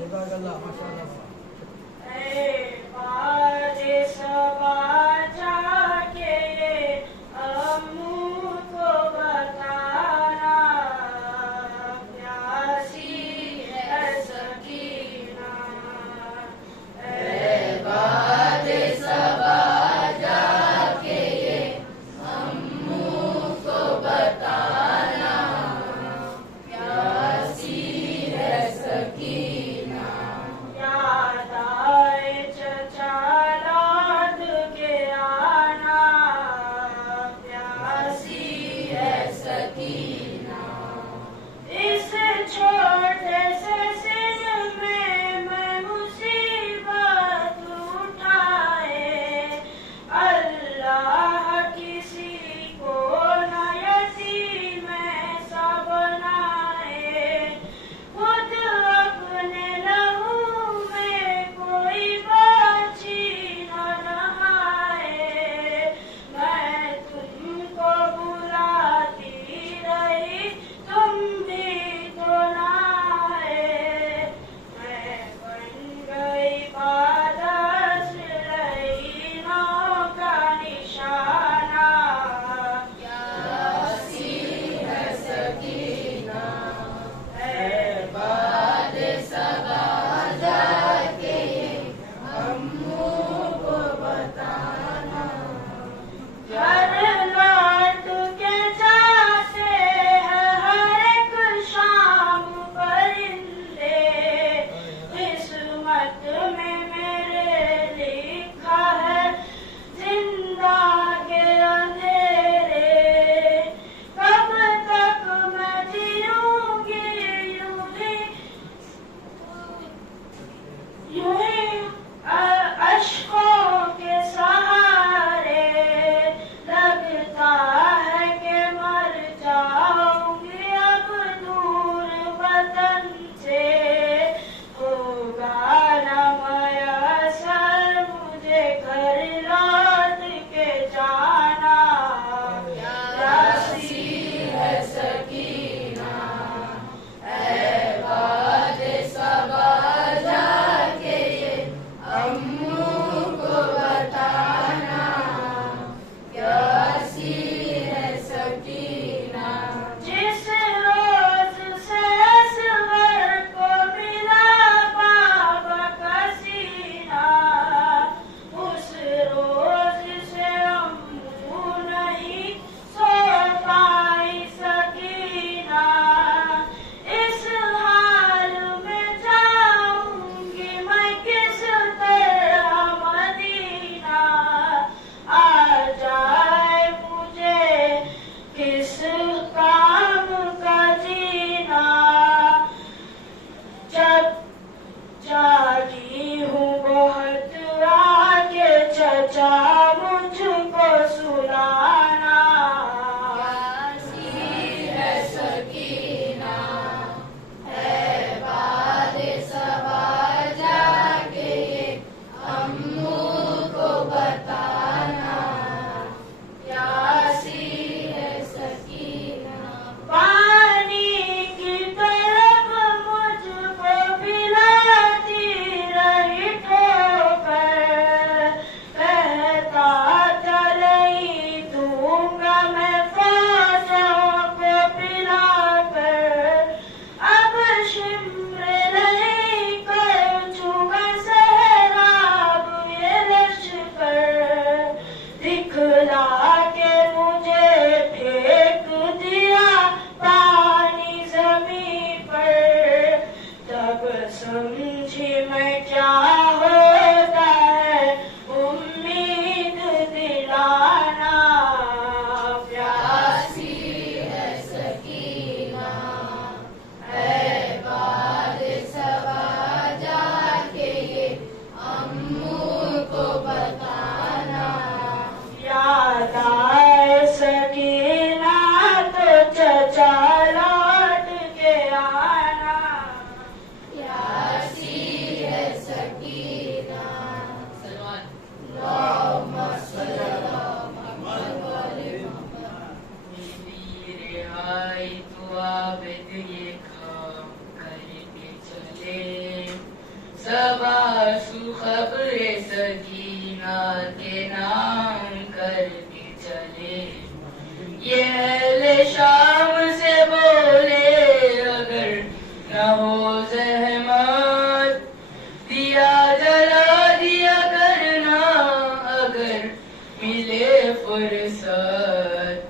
जज़ाकल्लाह माशाअल्लाह। या ये काम करके चले। सबा सुखबरे सकीना के नाम करके चले। ये अहले शाम से बोले अगर न हो ज़हमत, दिया जला दिया करना अगर मिले फुर्सत।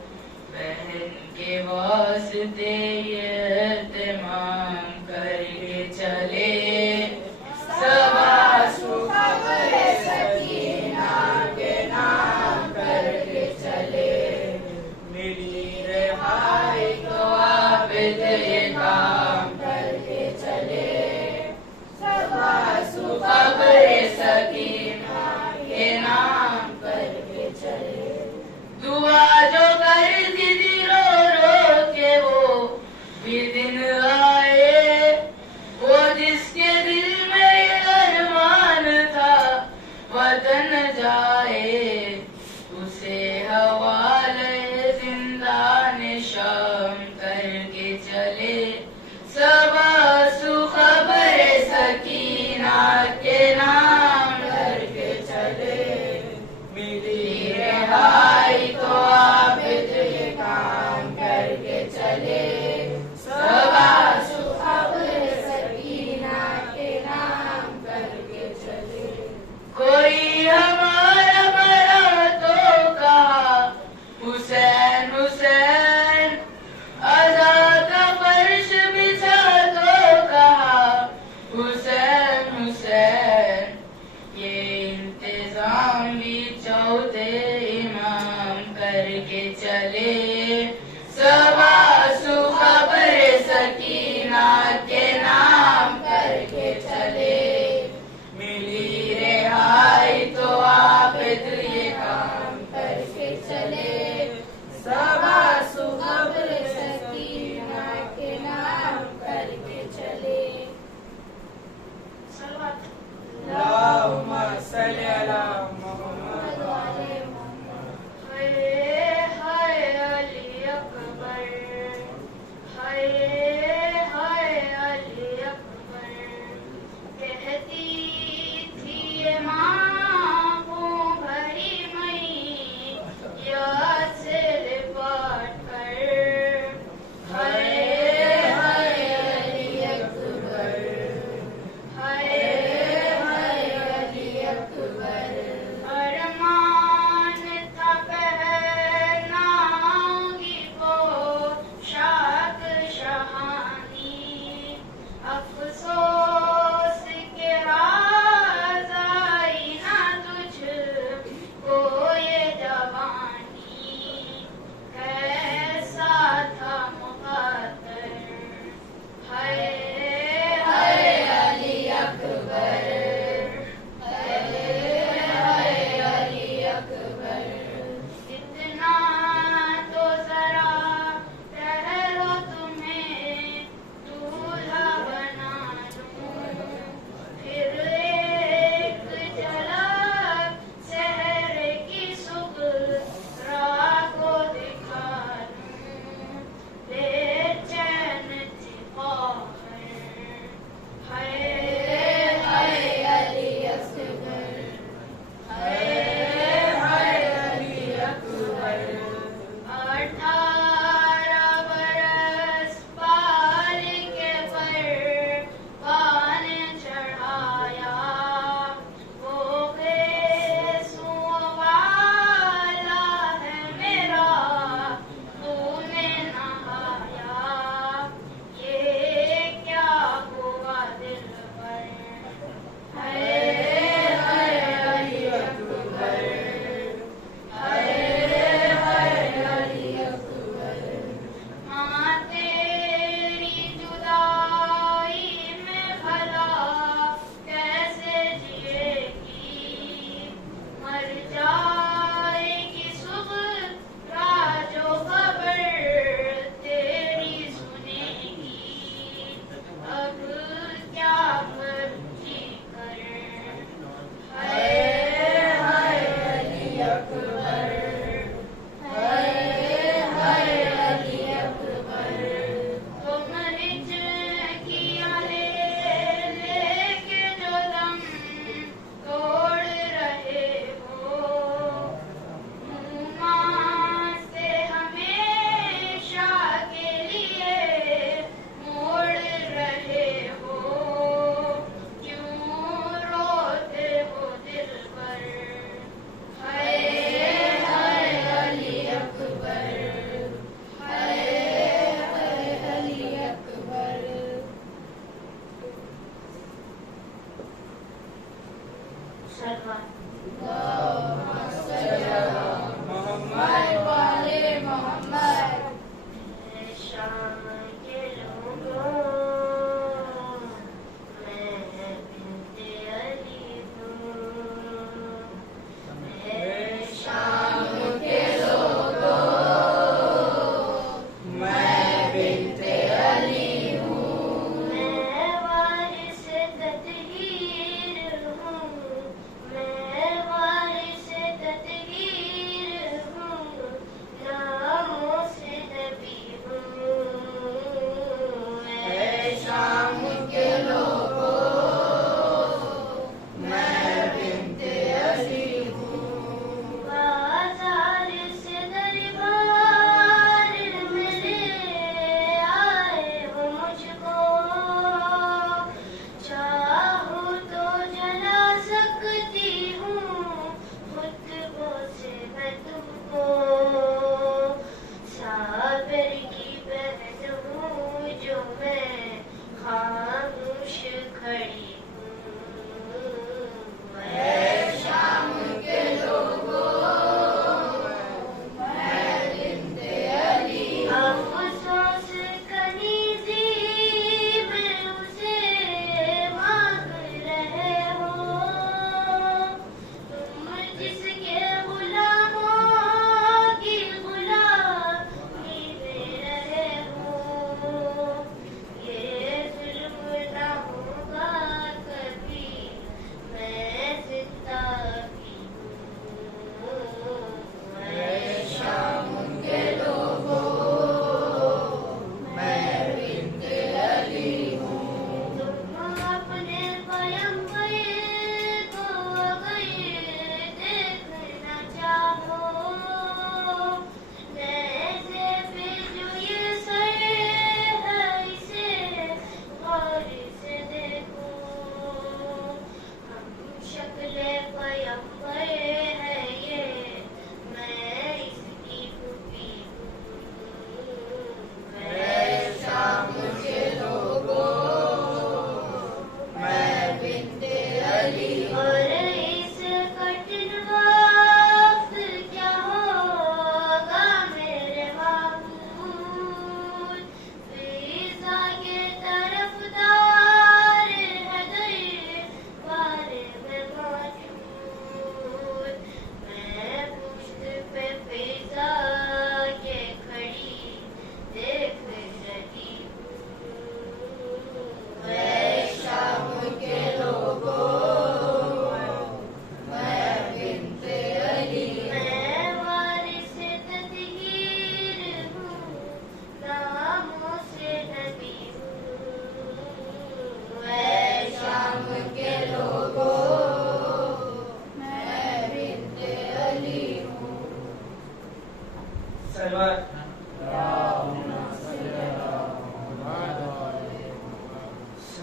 बहन के वास्ते ये एहतमाम करके चले। सबा सुखबरे सकीना के नाम करके चले। मिली रिहाई तो आबिद ये काम करके चले। सबा सुखबरे सकीना के नाम करके चले। दुआ जो करती थी रो रो के वो भी दिन आए। वो जिसके दिल में ये अरमान था वतन जाए। उसे हवाले जिंदान शाम करके चले। सबा सुखबरे सकीना के नाम करके चले। मिली रिहाई तो आबिद ये काम करके चले। सबा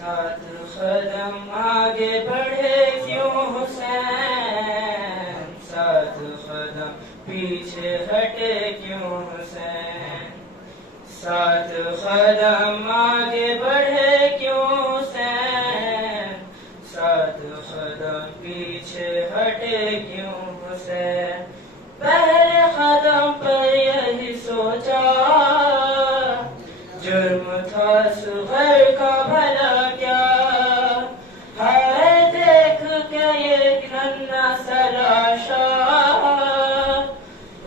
सात कदम आगे बढ़े क्यों हुसैन, सात कदम पीछे हटे क्यों हुसैन, सात कदम आगे बढ़े क्यों हुसैन, सात कदम पीछे हटे क्यों हुसैन। पहले कदम पर यही सोचा जुर्म था सुगर का भला क्या, है देख के ये नन्हा सलाशा,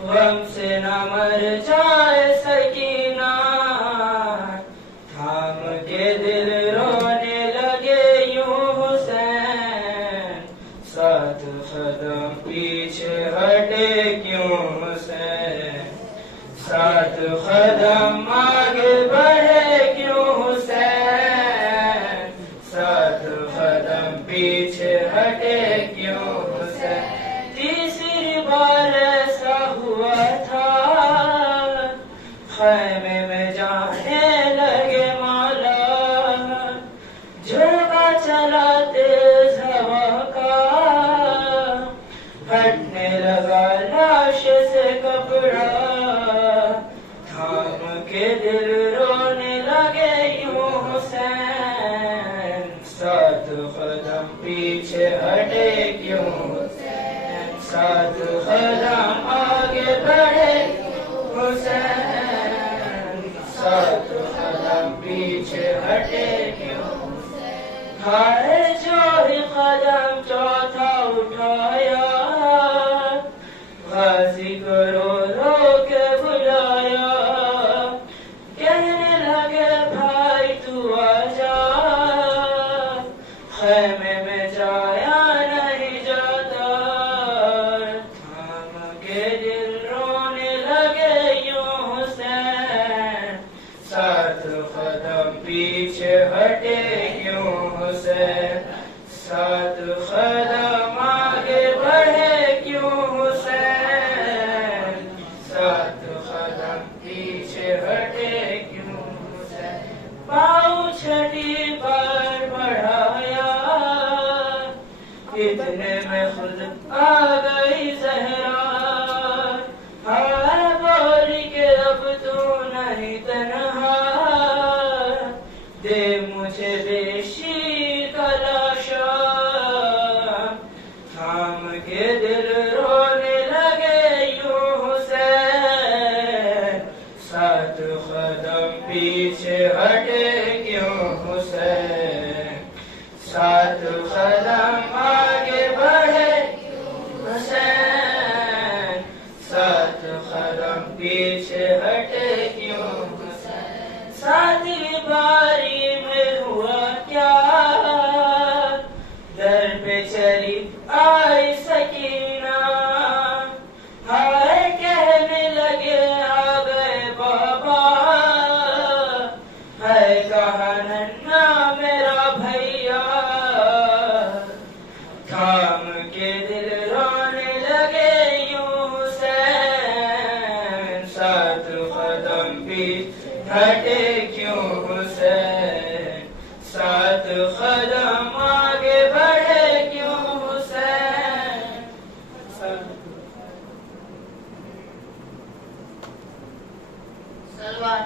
गम से न मर जाए सकीना, थाम के दिल रोने लगे यूं हुसैन, सात कदम पीछे हटे क्यों हुसैन, सात कदम आगे बढ़े क्यों हुसैन, सात कदम पीछे हटे क्यों हुसैन। तीसरी बार ऐसा हुआ था खैमे में जाने लगे मौला, झोंका चला तेज हवा का, हटने लगा लाश से कपड़ा, थाम के दिल रोने लगे यूं हुसैन, सात कदम पीछे हटे क्यों हुसैन, सात कदम आगे बढ़े हुसैन, सात कदम पीछे हटे क्यों हुसैन। हाय जो ही कदम चौथा उठाया, गाजी को रो रो के बुलाया, कहने लगे भाई तू आजा, खैमे में जाया नहीं जाता, थाम के दिल रोने लगे यूं हुसैन, सात कदम पीछे हटे क्यों हुसैन, सात कदम आगे बढ़े क्यों हुसैन, सात कदम पीछे हटे क्यों हुसैन। पाँव छठी बार बढ़ाया, इतने में खुद आ गई जहरा, हाय बोली के अब तू नहीं तन्हा, दे मुझे देशी का लाशा, थाम के दिल रोने लगे यूं हुसैन, सात कदम पीछे हटे क्यों हुसैन, सात कदम आगे बढ़े हुसैन, सात कदम पीछे हटे क्यों हुसैन। सातवीं बारी में हुआ क्या, दर पे चली आई सकीना, हाय कहने लगे आ गए बाबा, है कहा नन्ना मेरा भैया, थाम के दिल रोने लगे यूं हुसैन, सात कदम पीछे हटे क्यों हुसैन, सात कदम आगे बढ़े क्यों हुसैन। सलवार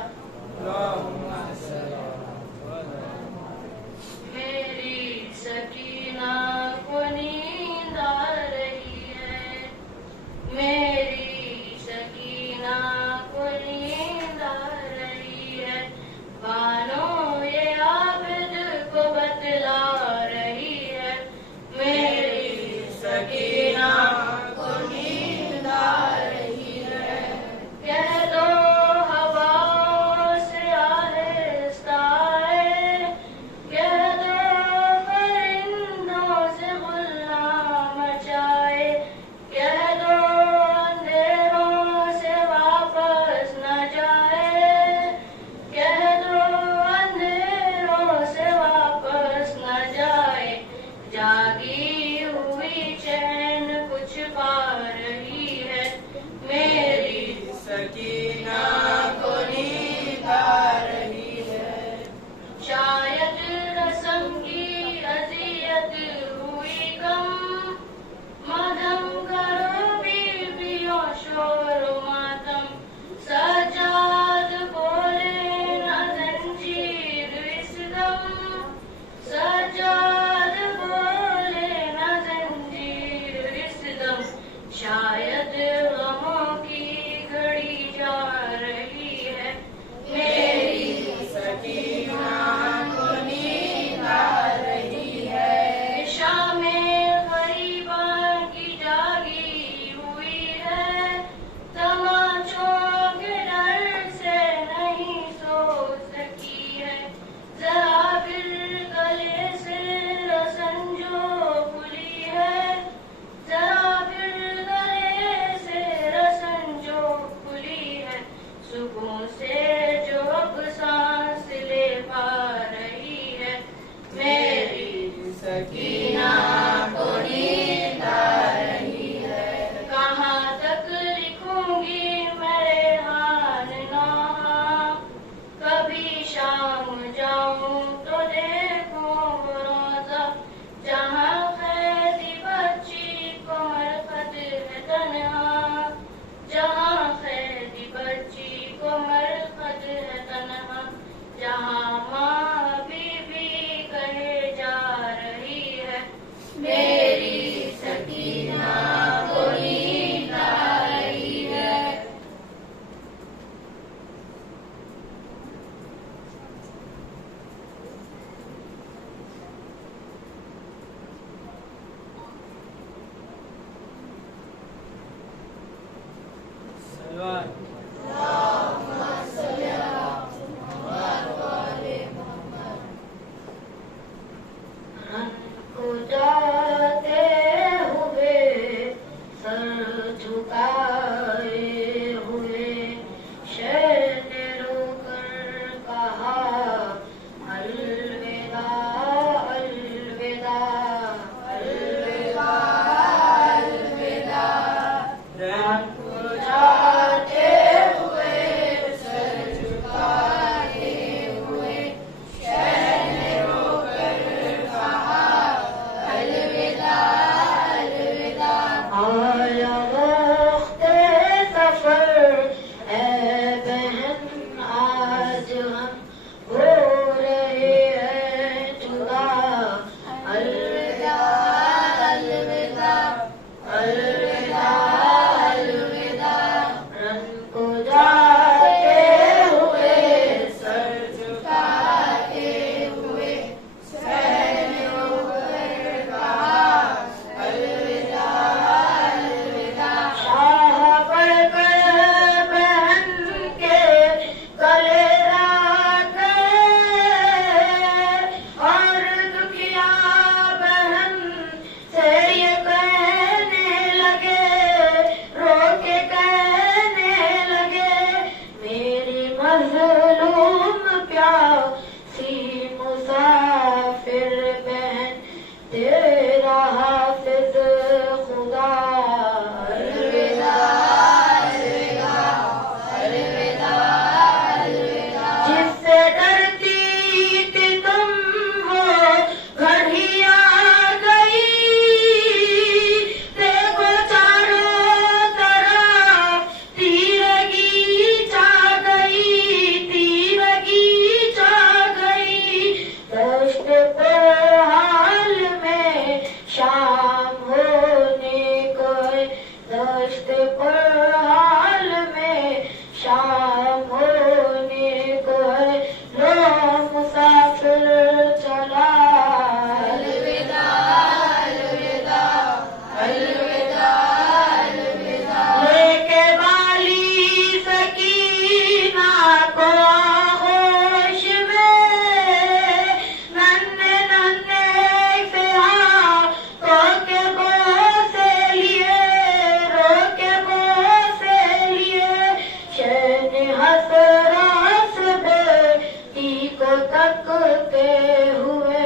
तकते हुए,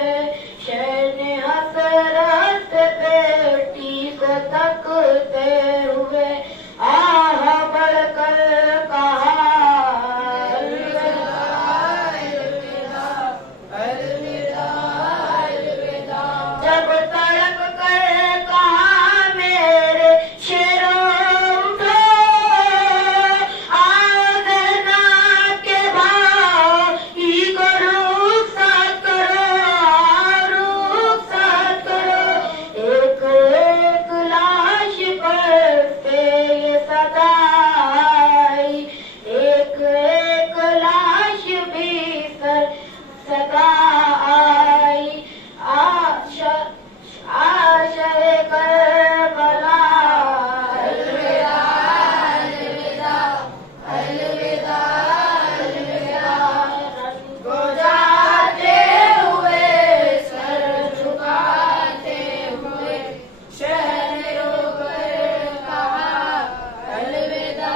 शहने हसरत बेटी को तकते हुए, आह बढ़कर कहा जब तड़प कर कहा मेरे शेरों उठो, आगना के भाव ही को रुखसात करो, रुखसात करो। एक एक लाश पर से ये सदा आई, एक एक लाश भी सदा आई। आशा करबला अलविदा अलविदा अलविदा अलविदा। को जाते हुए सर झुकाते हुए, शहर रोकर कहा अलविदा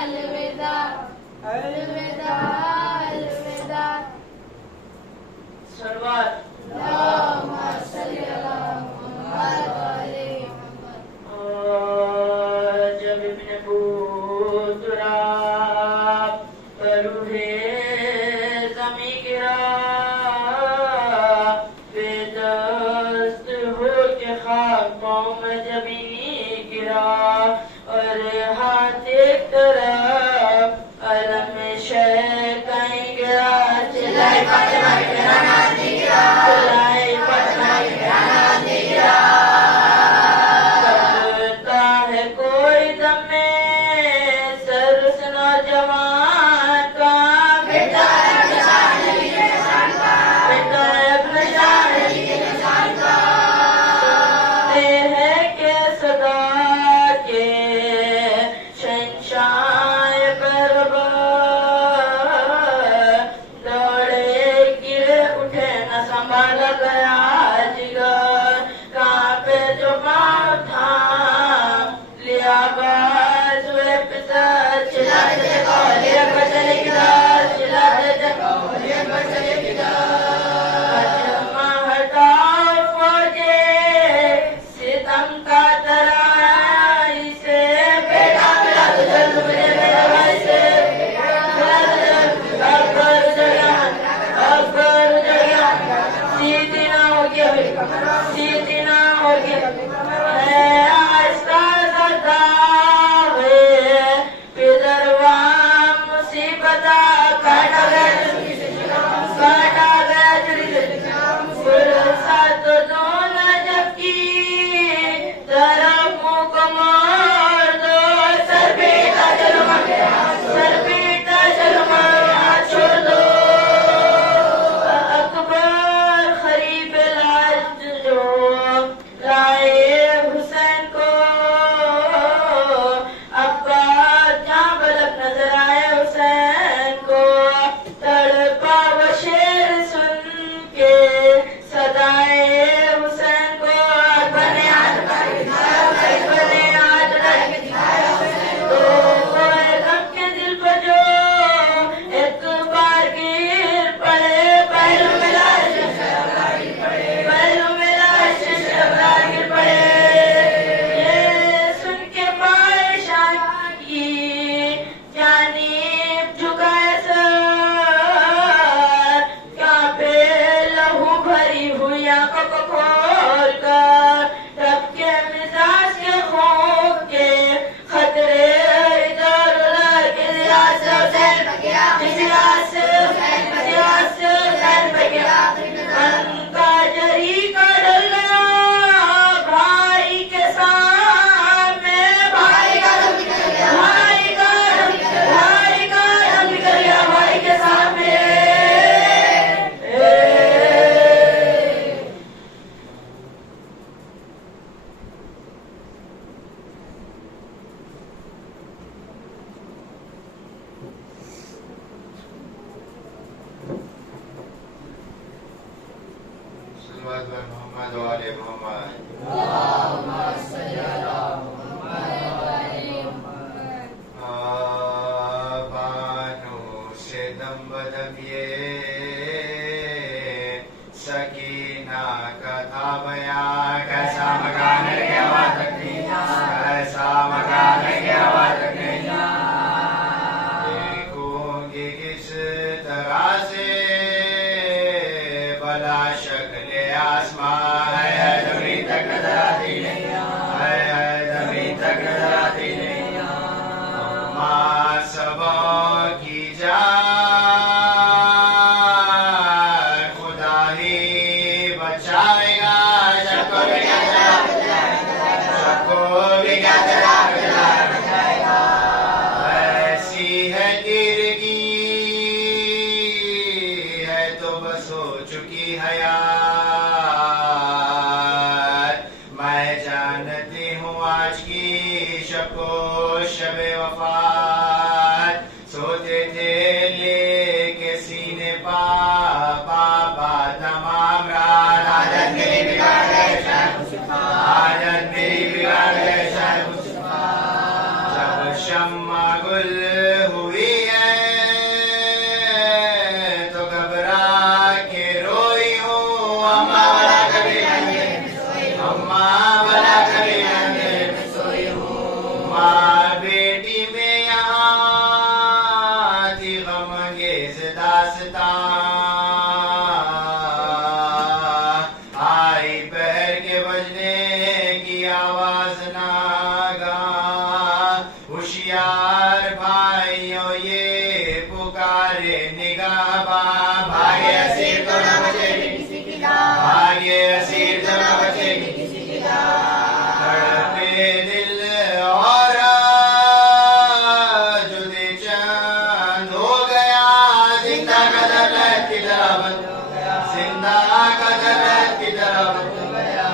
अलविदा अलविदा अलविदा। सलवात जब इब्न बूतरा पर उठे ज़मीं गिरा, बेदस्त हो के खाकों में जबीन गिरा, और हाथ एक तरफ अलम शह कहीं गिरा। चिल्लाई फातिमा के मेरा नाज़ी गिरा, चिल्लाई फातिमा के मेरा नाज़ी गिरा। करता है कोई दमे सर से नौजवान का, बेटा है निशान नबी के निशान का, बेटा है निशान नबी के निशान का। सुनते हैं के सदा के शहंशाह करबला, दौड़े गिरे उठे न संभाला गया जिगर, कांपे जो पाँव था लिया बाज वे पिता। चिल्लाते देखो लिया बचने की दास, चिल्लाते देखो लिया बचने की दास। अजमा हटाओ फौजे सितम का तराई से, बेटा मिला तो जल्द मुझे मेरा भाई से, मिला तो जल्द। अकबर जगान, अकबर जगान, सीधी ना हो गया, सीधी ना हो गया। मैं आहिस्ता सा हुए पिदरवा मुसीबता, काटा गया चुरी से, काटा गया चुरी से। फुर्सत दो न जबकि तरफ मुँह को मोड़ दो, सर पीटा चलो मगर, सर पीटा चलो मगर हाथ छोड़ दो। अकबर खरीब लाज जो लाए हुसैन को, अब्बास जहाँ बलक नजर आए हुसैन को, तड़पा वो शेर सुन के सदाए हुसैन को। अकबर ने हाथ अकबर ने हाथ तो कोई गम के दिल पर जो एक बार गिर पड़े, पहलू में लाश पहलू में लाश शबरार गिर पड़े। ये सुन के बादशाह की जानिब झुकाए सर, कांपे लहू भरी हुई आंखों को खोल कर, तब के मिजाज के खौफ के खतरे इधर उधर किसी रात से हुसैन पे गया, किसी रात से हुसैन पे गया, किसी रात से हुसैन पे गया। मन का जरी का डर गया भाई के सामने, भाई का दम निकल गया, भाई का दम निकल गया भाई के सामने। मोहम्मद वाले मोहम्मद। बानो से दम बदम ये सकीना का था बयां, कैसा मकान है क्या बात रखनी, कैसा मकान है क्या बात रखनी। देखोगे किस तरह से भला शक्ल आसमां है, जमीन तक नजर आती नहीं, है जमीन तक नजर आती नहीं। माँ सबों की जान खुदा ही बचाएगा, सबको भी क्या सबको भी क्या बचाएगा। ऐसी है तिरगी है तो बस हो चुकी हयात। मैं जानती हूँ आज की शको शबे वफात, सोते थे लेके सीने पापा तमाम रात। आदत मेरी बिगाड़ गए शायद, आदत मेरी बिगाड़ गए शायद। जब शम्मा गुल हुई है तो घबरा के रोई हूँ, अम्मा भला कभी अंधेरे में सोई हूँ, अम्मा भला कभी अंधेरे में सोई हूँ। माँ बेटी में यहाँ थी गमगेज दास्तां, आई पैर के बजने की आवाज नागा। होशियार भाइयों ये पुकारे निगाहबा, भागे असीर तो न बचेगी किसी की जान, भागे असीर तो न बचेगी किसी की जान। तड़पे दिल और जुदे चांद हो गया, जिंदा का दर्द की तरह बंद हो गया, जिंदा का दर्द की तरह बंद हो गया।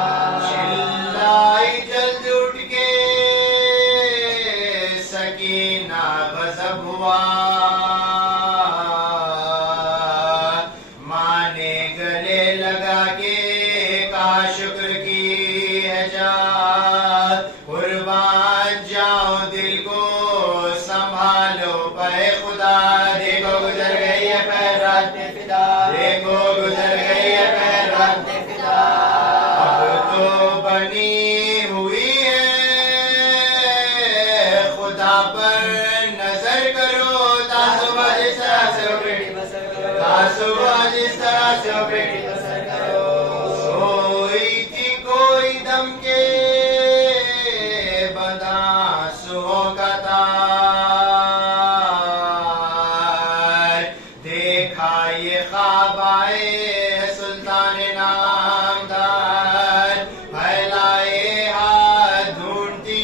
चिल्लाई जल्द उठ के सकीना गजब हुआ, माँ ने गले लगा के कहा शुक्र की है जा, कुर्बान जाओ दिल को संभालो पे खुदा। देखो गुजर गई है पैर रात में फिदा, देखो गुजर गई है पैर रात में फिदा। अब तो बनी हुई है खुदा पर नजर करो, तासुबह जिस तरह से हो बेटी बसर करो, तासुबह जिस तरह से हो बेटी बसर करो। सोई थी कोई दम के बदासुओं का तार, देखा ये ख्वाब आए सुल्तान नामदार। फैलाए हाथ ढूंढती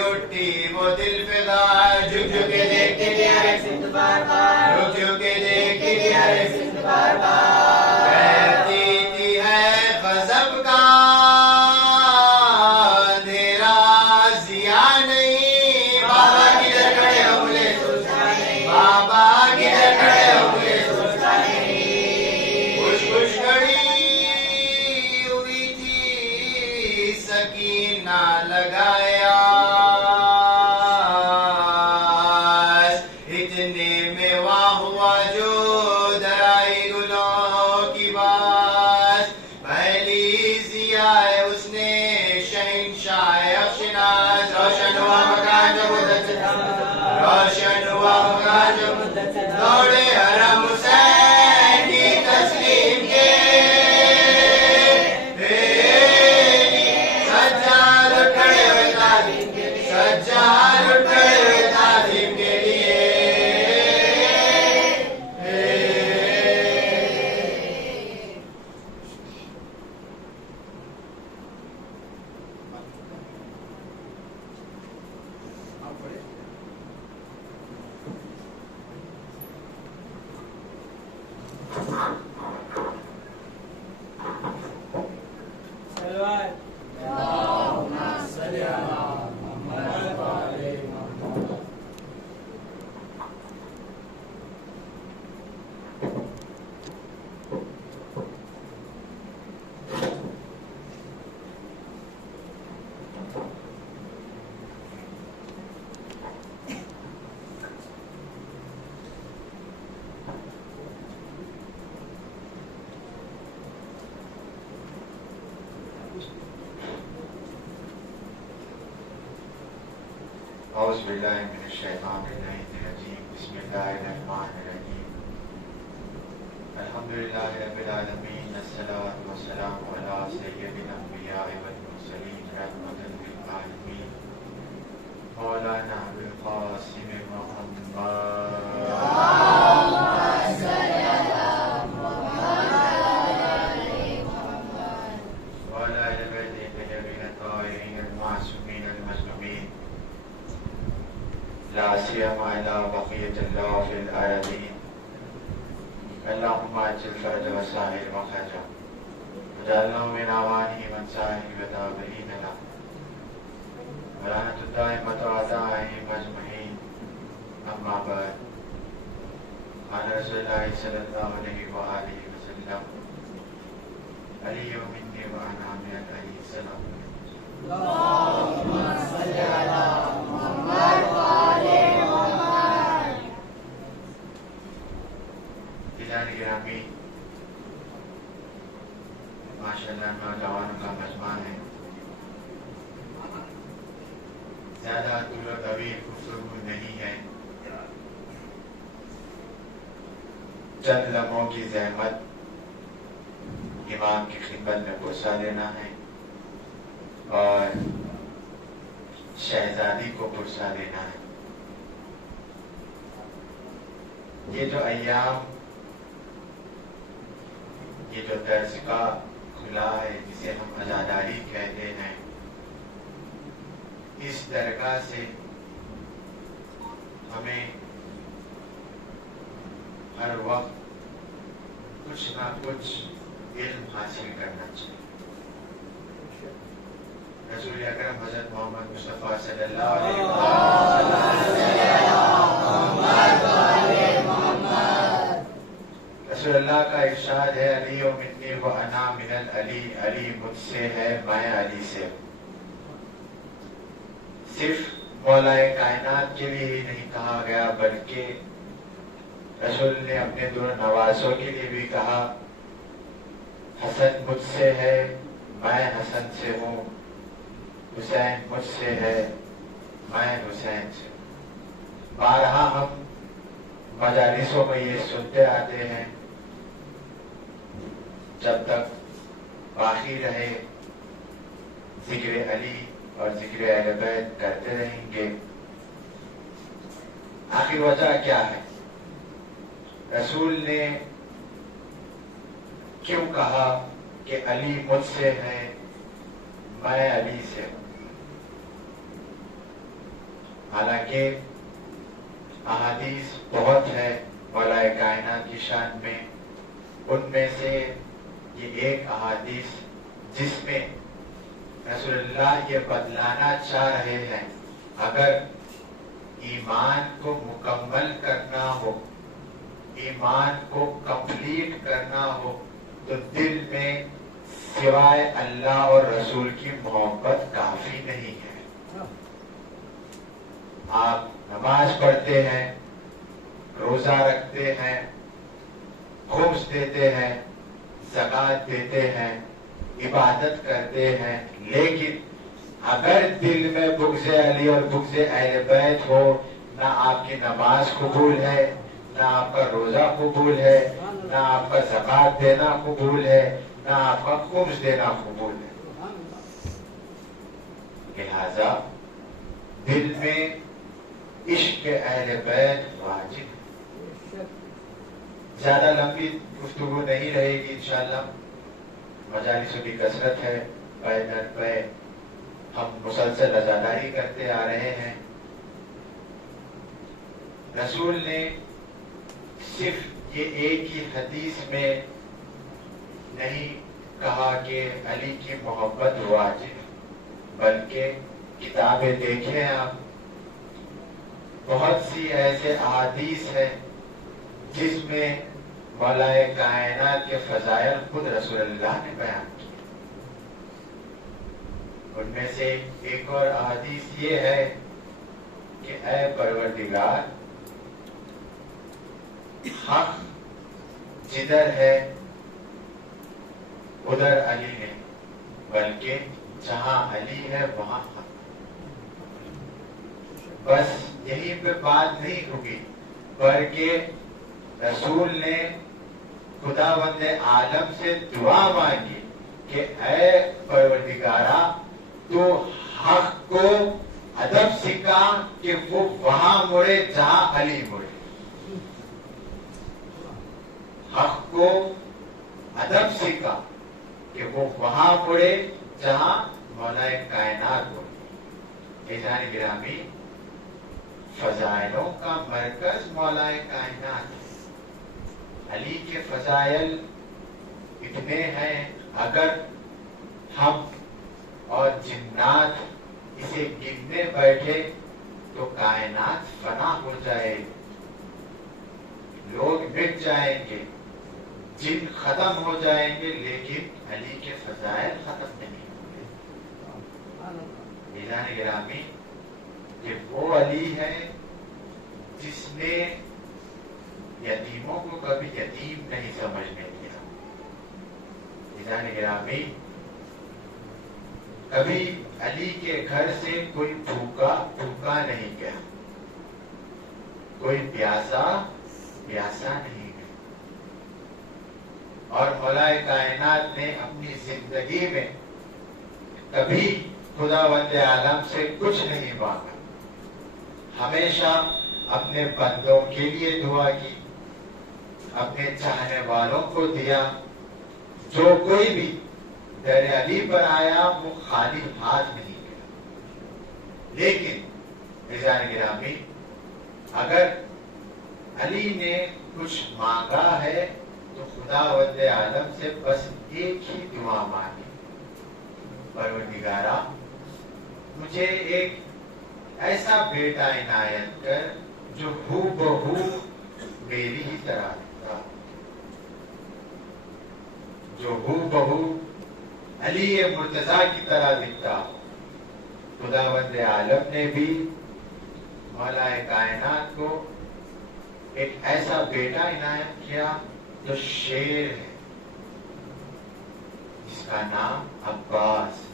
उठती वो दिल फिदा, झुक झुक के देखती थी हर सिंध बार बार, झुक झुक के देखती थी हर सिंध बार बार। कहती थी है गजब का अंधेरा जिया नहीं, बाबा किधर खड़े हो मुझे सोचता नहीं, बाबा किधर खड़े हो मुझे सोचता नहीं। खुश खुश घड़ी हुई थी सकीना लगाया, इतने में वाह हुआ जो दराई गुलों की बात। पहली जिया है उसने शहंशाह अफशनाज, रोशन हुआ मकान जो मुद्दत से था, रोशन हुआ मकान जो मुद्दत से था। दौड़े हरम हुसैन की तस्लीम के सज्जाद उठ खड़े हुए तालीम के लिए, सज्जाद उठ खड़े हुए तालीम के लिए। औज़ु बिल्लाहि मिनश शैतानिर रजीम। बिस्मिल्लाहिर रहमानिर रहीम। अल्हम्दुलिल्लाहि रब्बिल आलमीन। अस्सलातु वस्सलामु अला सय्यिदिल अंबिया'i वल मुरसलीन रहमतल लिल आलमीन मौलाना अबुल क़ासिम ला सियमा अला बक़ियतिल्लाह फिल अरदीन। अल्लाहुम्मा अज्जिल फ़रज व साहिर मख़रजा वजअलना मिन आवानिहि व अंसारिहि व ताबईन ला व लानतु दाइमतु अदाइहिम अजमईन। अम्मा बाद। क़ाल रसूलुल्लाह सल्लल्लाहु अलैहि व आलिहि वसल्लम अलिय्यु मिन्नी व अना मिनल अली सल्लल्लाहु अल्लाहुम्मा सल्लि अला मुहम्मद व आले मुहम्मद। गिरामी माशाअल्लाह नौजवानों का मजमा है। ज्यादा दूर तवील गुफ्तगू नहीं है। चंद लम्हों की जहमत इमाम की खिदमत में पुरसा देना है और शहजादी को पुरसा देना है। ये जो अय्याम, ये जो दर्ज का खुला है जिसे हम अज़ादारी कहते हैं, इस दरगाह से हमें हर वक्त कुछ ना कुछ इल्म हासिल करना चाहिए। रसूल अकरम हज़रत मोहम्मद मुस्तफ़ा सल्लल्लाहु अलैहि वसल्लम रसूलुल्लाह का इरशाद है, अली ओ मिन्नी व अना मिनल अली। अली मुझसे है, मैं अली से। सिर्फ मौलाए कायनात के लिए ही नहीं कहा गया, बल्कि रसूल ने अपने दोनों नवासों के लिए भी कहा, हसन मुझसे है, मैं हसन से हूँ। हुसैन मुझसे है, मैं हुसैन से। बारहा हम मजालिसों में ये सुनते आते हैं, जब तक बाकी रहे जिक्र अली और जिक्र अहले बैत करते रहेंगे। आखिर वजह क्या है? रसूल ने क्यों कहा कि अली मुझसे है, मैं अली से हूं? हालांकि अहादीस बहुत है मौलाए कायनात की शान में, उनमें से ये एक अहादीस जिसमें रसूलुल्लाह ये बतलाना चाह रहे हैं, अगर ईमान को मुकम्मल करना हो, ईमान को कंप्लीट करना हो, तो दिल में सिवाय अल्लाह और रसूल की मोहब्बत काफी नहीं है। आप नमाज पढ़ते हैं, रोजा रखते हैं, खुम्स देते हैं, ज़कात देते हैं, इबादत करते हैं, लेकिन अगर दिल में बुग़्ज़े अली और बुग़्ज़े अहले बैत हो, ना आपकी नमाज कबूल है, ना आपका रोजा कबूल है, ना आपका ज़कात देना कबूल है, ना आपका खुम्स देना कबूल है। लिहाजा दिल में इश्क अहले बैत वाजिब। ज्यादा लंबी गुफ्तगू नहीं रहेगी इंशाअल्लाह। मजालिसों की कसरत है, पैदल पे हम मुसलसल अज़ादारी करते आ रहे हैं। रसूल ने सिर्फ ये एक ही हदीस में नहीं कहा कि अली की मोहब्बत वाजिब, बल्कि किताबें देखें आप, बहुत सी ऐसे अहादीस है जिसमें मौलाए कायनात के फजाइल खुद रसूलुल्लाह ने बयान किए। उनमें से एक और अहादीस ये है कि ऐ परवरदिगार, हक जिधर है उधर अली है, बल्कि जहां अली है वहां हक। बस यहीं पे बात नहीं रुकी, बल्कि रसूल ने खुदावंद आलम से दुआ मांगी कि ऐ परवरदिगारा, तो हक को अदब सिखा कि वो वहां मुड़े जहां अली मुड़े। हक को अदब सिखा कि वो वहां मुड़े जहां मौलाए कायनात मुड़े। इज़ान गिरामी, फजाइलों का मरकज मौलाए कायनात है। अली के फजाइल इतने हैं, अगर हम और जिन्नात इसे गिनने बैठे तो कायनात फना हो जाएगी, लोग मिट जाएंगे, जिन खत्म हो जाएंगे, लेकिन अली के फजाइल खत्म नहीं होंगे। मीज़ान गिरामी, कि वो अली है जिसने यतीमों को कभी यतीम नहीं समझने दिया। मीज़ान गिरामी, कभी अली के घर से कोई भूखा नहीं गया, कोई प्यासा नहीं गया। और मौलाए कायनात ने अपनी जिंदगी में कभी खुदावंद आलम से कुछ नहीं मांगा, हमेशा अपने बंदों के लिए दुआ की, अपने चाहने वालों को दिया। जो कोई भी दर अली पर आया वो खाली हाथ नहीं गया। लेकिन मीज़ान गिरामी, अगर अली ने कुछ मांगा है तो खुदावंद आलम से बस एक ही दुआ मांगी, परवरदिगारा, मुझे एक ऐसा बेटा इनायत कर जो हूबहू मेरी ही तरह दिखता, जो हूबहू अली मुर्तजा की तरह दिखता। खुदावंद आलम ने भी मौलाए कायनात को एक ऐसा बेटा इनायत किया जो शेर है, जिसका नाम अब्बास है।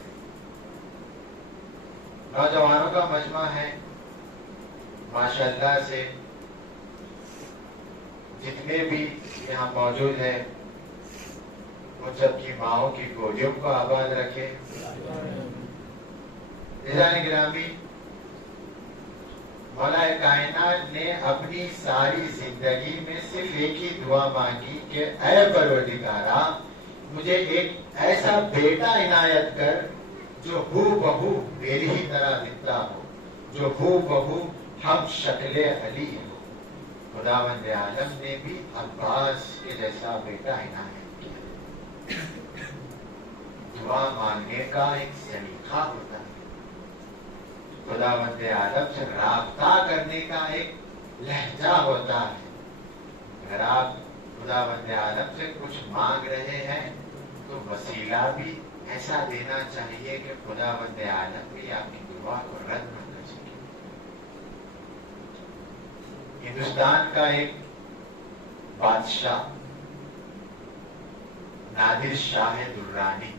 नौजवानों का मजमा है, माशाअल्लाह से जितने भी यहाँ मौजूद है, वो सबकी माओं की गोदियों को आबाद रखे। मीज़ान गिरामी, मौलाए कायनात ने अपनी सारी जिंदगी में सिर्फ एक ही दुआ मांगी कि ऐ परवरदिगारा, मुझे एक ऐसा बेटा इनायत कर जो हूबहू मेरी ही तरह दिखता हो, जो हूबहू हम शक्ले अली हो। खुदावंद आलम ने भी अब्बास के जैसा बेटा इनायत किया। दुआ मांगने का एक सलीका होता है, खुदावंद आलम से राब्ता करने का एक लहजा होता है। अगर आप खुदावंद आलम से कुछ मांग रहे हैं तो वसीला भी ऐसा देना चाहिए कि खुदावंद आलम भी आपकी दुआ को रद्द न कर सके। हिंदुस्तान का एक बादशाह नादिर शाह दुर्रानी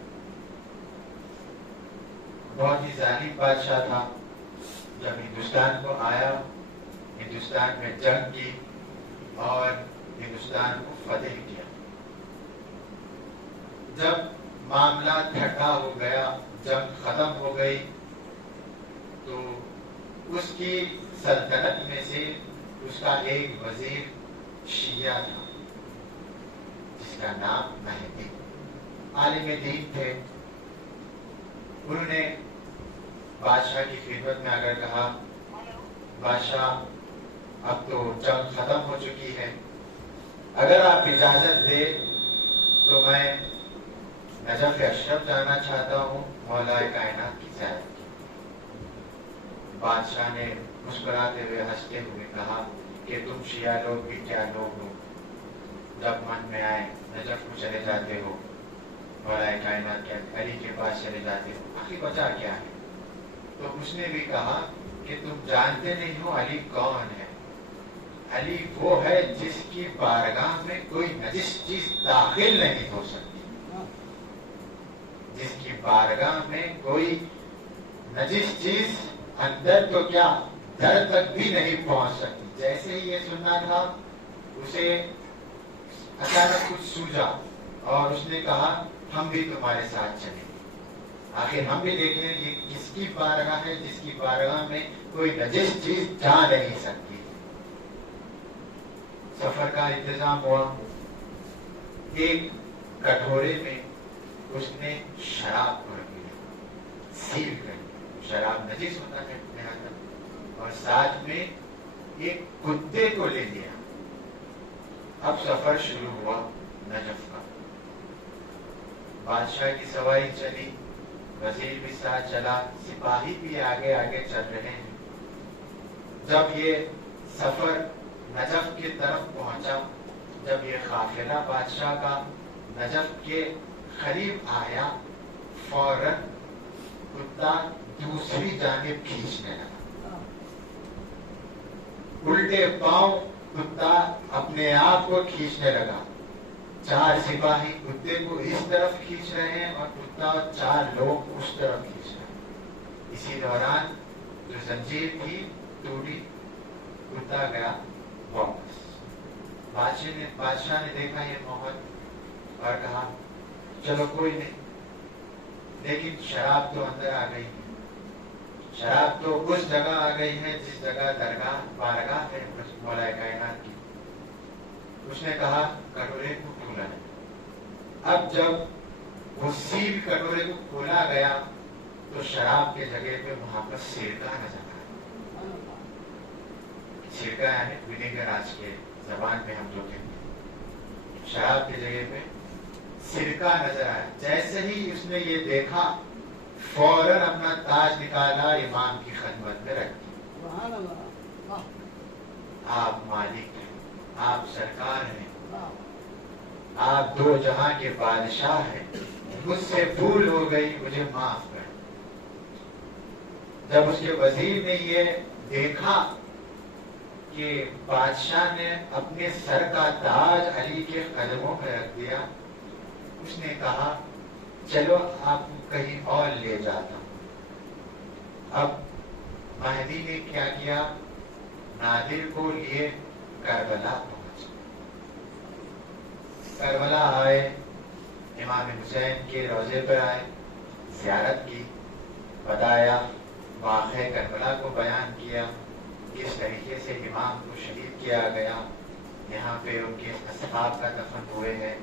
बहुत ही जालिम बादशाह था। जब हिंदुस्तान को आया, हिंदुस्तान में जंग की और हिंदुस्तान को फतेह किया। जब मामला ठंडा हो गया, जंग खत्म हो गई, तो उसकी सल्तनत में से उसका एक वजीर शिया था जिसका नाम मेहदी, आलिम दीन थे। उन्होंने बादशाह की खिदमत में आकर कहा, बादशाह, अब तो जंग खत्म हो चुकी है, अगर आप इजाजत दे तो मैं नजफ अशरफ जाना चाहता हूँ मौलाए कायनात की ज़ियारत की। बादशाह ने मुस्कुराते हुए हंसते हुए कहा कि तुम शिया लोग भी क्या लोग हो, जब मन में आए नजफ को चले जाते हो, मौलाए कायनात के अली के पास चले जाते हो, आखिर वजह क्या है? तो उसने भी कहा कि तुम जानते नहीं हो अली कौन है। अली वो है जिसकी बारगाह में कोई नजिस चीज दाखिल नहीं हो सकती, जिसकी बारगाह में कोई नजिस चीज अंदर तो क्या दर तक भी नहीं पहुंच सकती। जैसे ही ये सुनना था उसे अचानक कुछ सूझा और उसने कहा हम भी तुम्हारे साथ चलेंगे। आखिर हम भी देखें ये किसकी बारगाह है जिसकी बारगाह में कोई नजिस चीज जा नहीं सकती। सफर का इंतजाम हुआ। एक कटोरे में उसने शराब भर दिया, सील कर दिया। शराब नजिस होता है और साथ में एक कुत्ते को ले लिया। अब सफर शुरू हुआ नजफ का। बादशाह की सवारी चली, वजीर भी साथ चला, सिपाही भी आगे आगे चल रहे हैं। जब ये सफर नजफ की तरफ पहुंचा, जब ये काफिला बादशाह का नजफ के करीब आया, फौरन कुत्ता दूसरी जानिब खींचने लगा। उल्टे पांव कुत्ता अपने आप को खींचने लगा। 4 सिपाही कुत्ते को इस तरफ खींच रहे हैं और कुत्ता और 4 लोग उस तरफ खींच रहे हैं। इसी दौरान जो जंजीर थी टूटी, कुत्ता गया वापस। बादशाह ने देखा ये माहौल और कहा चलो कोई नहीं, लेकिन शराब तो अंदर आ गई है। शराब तो उस जगह आ गई है जिस जगह दरगाह बारगाह है मौलाए कायनात की। उसने कहा कटोरे को खोला है। अब जब वो सील कटोरे को खोला गया तो शराब के जगह पे वहां पर सिरका नजर आया। सिरका यानी विनेगर आज के जबान में हम लोग कहते हैं। शराब की जगह पे सिरका नजर आया। जैसे ही उसने ये देखा फौरन अपना ताज निकाला, इमाम की खिदमत में रख दिया। आप मालिक हैं, आप सरकार हैं, आप 2 जहां के बादशाह हैं, मुझसे भूल हो गई, मुझे माफ कर। जब उसके वजीर ने ये देखा कि बादशाह ने अपने सर का ताज अली के कदमों में रख दिया, उसने कहा चलो आपको कहीं और ले जाता हूं। अब महदी ने क्या किया, नादिर को लिए करबला पहुंचे। करबला आए, इमाम हुसैन के रोजे पर आए, ज़ियारत की, बताया, वाक़े करबला को बयान किया, किस तरीके से इमाम को शहीद किया गया, यहाँ पे उनके असहाब का दफन हुए हैं,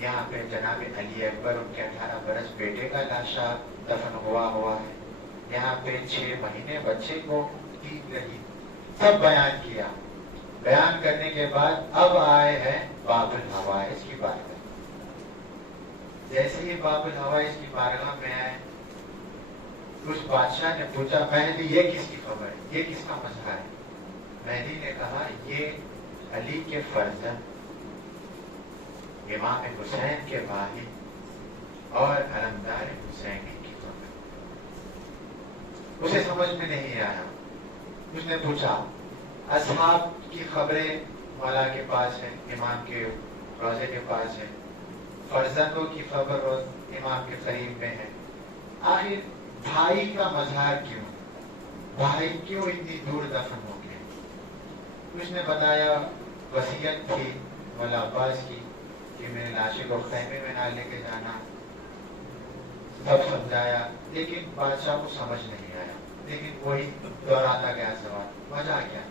यहाँ पे जनाब अली अकबर उनके 18 बरस बेटे का लाशा दफन हुआ है, यहाँ पे 6 महीने बच्चे को ईद रही, सब बयान किया। बयान करने के बाद अब आए हैं बाबुल हवाइज की बारगाह। जैसे ही बाबुल हवाइज की बारगाह में आए, उस बादशाह ने पूछा मेहदी ये किसकी खबर है, ये किसका मजहर है? मेहदी ने कहा ये अली के फर्जंद इमाम हुसैन के भाई और अलमदार हुसैन की खबर। उसे समझ में नहीं आया। उसने पूछा असहाब की खबरें मौला के पास है, इमाम के रोजे के पास है, फर्जंदों की खबर इमाम के करीब में है, आखिर भाई का मजहर क्यों, भाई क्यों इतनी दूर दफन हो गए? उसने बताया वसीयत थी मौला अब्बास की कि मेरे लाशे को खैमे में ना लेके जाना। सब समझाया लेकिन बादशाह को समझ नहीं आया। लेकिन वही दोहराता गया सवाल, वजह क्या,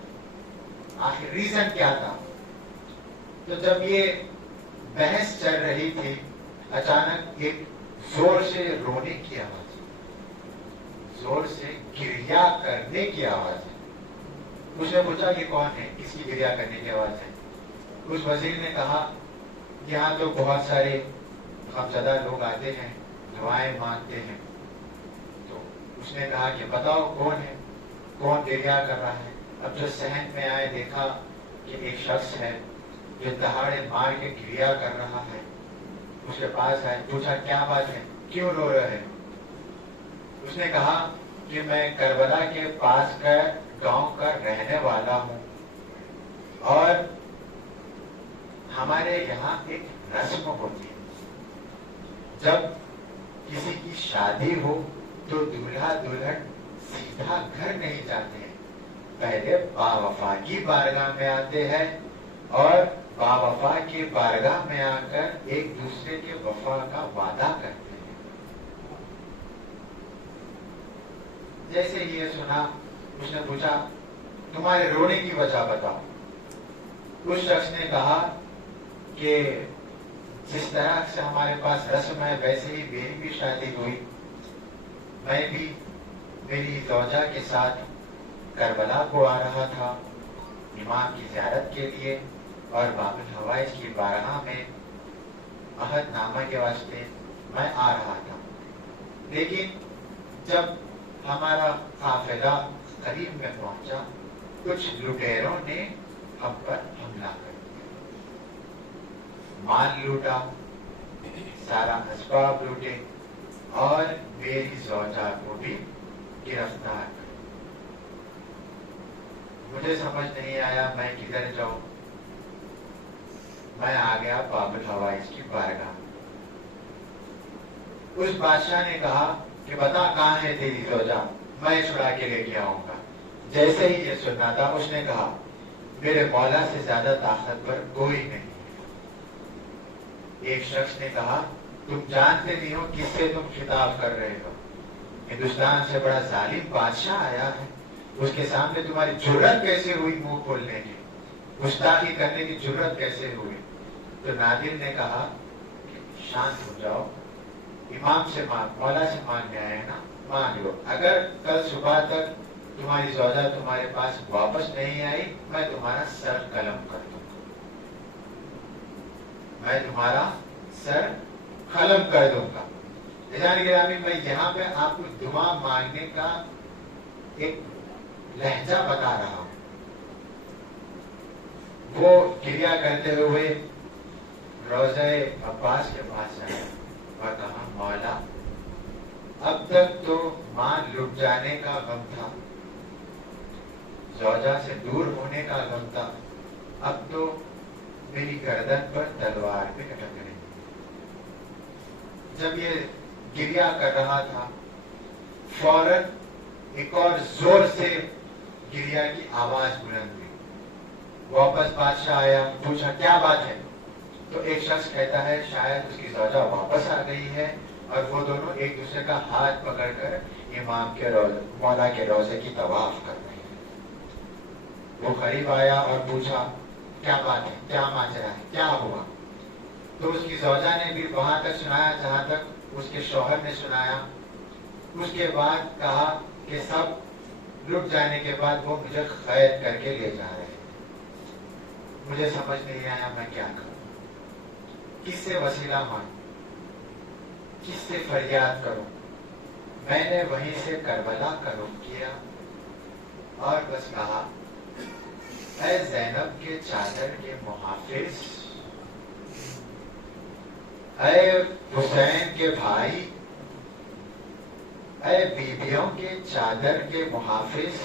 आखिर रीजन क्या था? तो जब ये बहस चल रही थी, अचानक एक जोर से रोने की आवाज, जोर से गिरिया करने की आवाज है। उसने पूछा ये कौन है, किसकी गिरिया करने की आवाज है? उस वजीर ने कहा यहाँ तो बहुत सारे गमज़दा लोग आते हैं, दुआएं मांगते हैं। तो उसने कहा कि बताओ कौन है, कौन गिरिया कर रहा है? अब जो सहन में आए देखा कि एक शख्स है जो दहाड़े मार के गिरिया कर रहा है। उसके पास आए, पूछा क्या बात है, क्यों रो रहे हैं? उसने कहा कि मैं करबला के पास का गांव का रहने वाला हूं और हमारे यहाँ एक रस्म होती है, जब किसी की शादी हो तो दूल्हा दुल्हन सीधा घर नहीं जाते हैं, पहले बावफा की बारगाह में आते हैं और बावफा की बारगाह में आकर एक दूसरे के वफा का वादा करते हैं। जैसे ये सुना, उसने पूछा तुम्हारे रोने की वजह बताओ। उस शख्स ने कहा कि जिस तरह से हमारे पास रस्म है वैसे ही मेरी भी शादी हुई। मैं भी मेरी ज़ौजा के साथ करबला को आ रहा था इमाम की ज़ियारत के लिए और बाबुल हवाइज की बारगाह में अहदनामा के वास्ते मैं आ रहा था। लेकिन जब हमारा काफिला करीब में पहुंचा, कुछ लुटेरों ने हम पर हमला कर दिया, माल लूटा, सारा असबाब लूटे और मेरी ज़ौजा को भी गिरफ्तार कर। मुझे समझ नहीं आया मैं किधर जाऊं। मैं आ गया बाबुल हवाइज की बारगाह। उस बादशाह ने कहा कि बता कहां है तेरी ज़ौजा, मैं छुड़ा के लेके आऊंगा। जैसे ही ये सुनना था, उसने कहा मेरे मौला से ज्यादा ताकतवर कोई नहीं। एक शख्स ने कहा तुम जानते नहीं हो किससे तुम खिताब कर रहे हो। हिंदुस्तान से बड़ा जालिम बादशाह आया है, उसके सामने तुम्हारी जुर्रत कैसे हुई मुंह खोलने की, गुस्ताखी करने की जुर्रत कैसे हुई। तो नादिर ने कहा शांत हो जाओ, इमाम से मांग, मौला से मांगने आए हैं ना, मांग लो। अगर कल सुबह तक तुम्हारी ज़ौजा तुम्हारे पास वापस नहीं आई, मैं तुम्हारा सर कलम कर दूंगा, मैं तुम्हारा सर कलम कर दूंगा। गिरामी, मैं यहाँ पे आपको दुआ मांगने का एक लहजा बता रहा हूं। वो क्रिया करते हुए रोज़े अब्बास के पास आया और कहा मौला, अब तक तो मां लुट जाने का गम था, ज़ौजा से दूर होने का गम था, अब तो मेरी गर्दन पर तलवार भी लटक रही। जब ये गिरिया कर रहा था, फौरन एक और जोर से गिरिया की आवाज बुलंद हुई। वापस बादशाह आया, पूछा क्या बात है। तो एक शख्स कहता है शायद उसकी ज़ौजा वापस आ गई है और वो दोनों एक दूसरे का हाथ पकड़कर इमाम के रोज़े, मौला के रोज़े की तवाफ कर रहे हैं। वो करीब आया और पूछा क्या बात है, क्या माजरा है, क्या हुआ। तो उसकी ज़ौजा ने भी वहां तक सुनाया जहां तक उसके शौहर ने सुनाया। उसके बाद कहा कि सब लुट जाने के बाद वो मुझे कैद करके ले जा रहे हैं। मुझे समझ नहीं आया मैं क्या करूं, किससे वसीला मांगूं, किससे फरियाद करूं। मैंने वहीं से करबला का रुख किया और बस कहा ऐ ज़ैनब के चादर के मुहाफिज, ऐ हुसैन के भाई, ऐ बीबियों के चादर के मुहाफिज,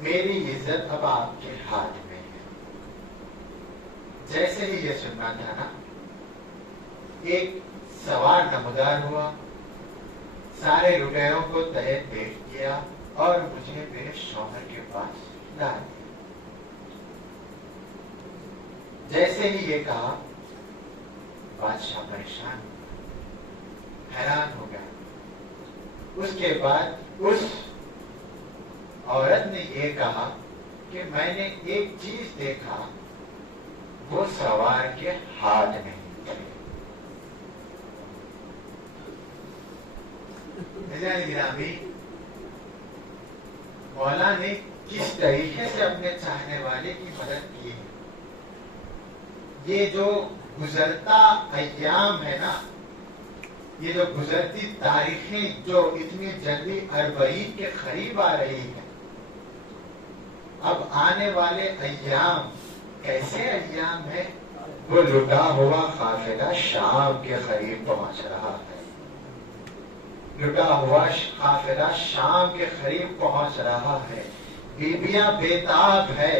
मेरी इज्जत अब आपके हाथ में है। जैसे ही ये सुनना था ना, एक सवार नमदार हुआ, सारे लुटेरों को तहत देख किया और मुझे मेरे शौहर के पास ला दिया। जैसे ही ये कहा, बादशाह परेशान, हैरान हो गया। उसके बाद उस औरत ने ये कहा कि मैंने एक चीज देखा, वो सवार के हाथ नहीं थे। गिरामी, मौला ने किस तरीके से अपने चाहने वाले की मदद की है। ये जो गुजरता अय्याम है ना, ये जो गुजरती तारीखें जो इतनी जल्दी अरबईन के करीब आ रही है, अब आने वाले अय्याम कैसे अय्याम है। वो लुटा हुआ काफिला शाम के करीब पहुंच रहा है, लुटा हुआ काफिला शाम के करीब पहुंच रहा है। बीबियां बेताब है,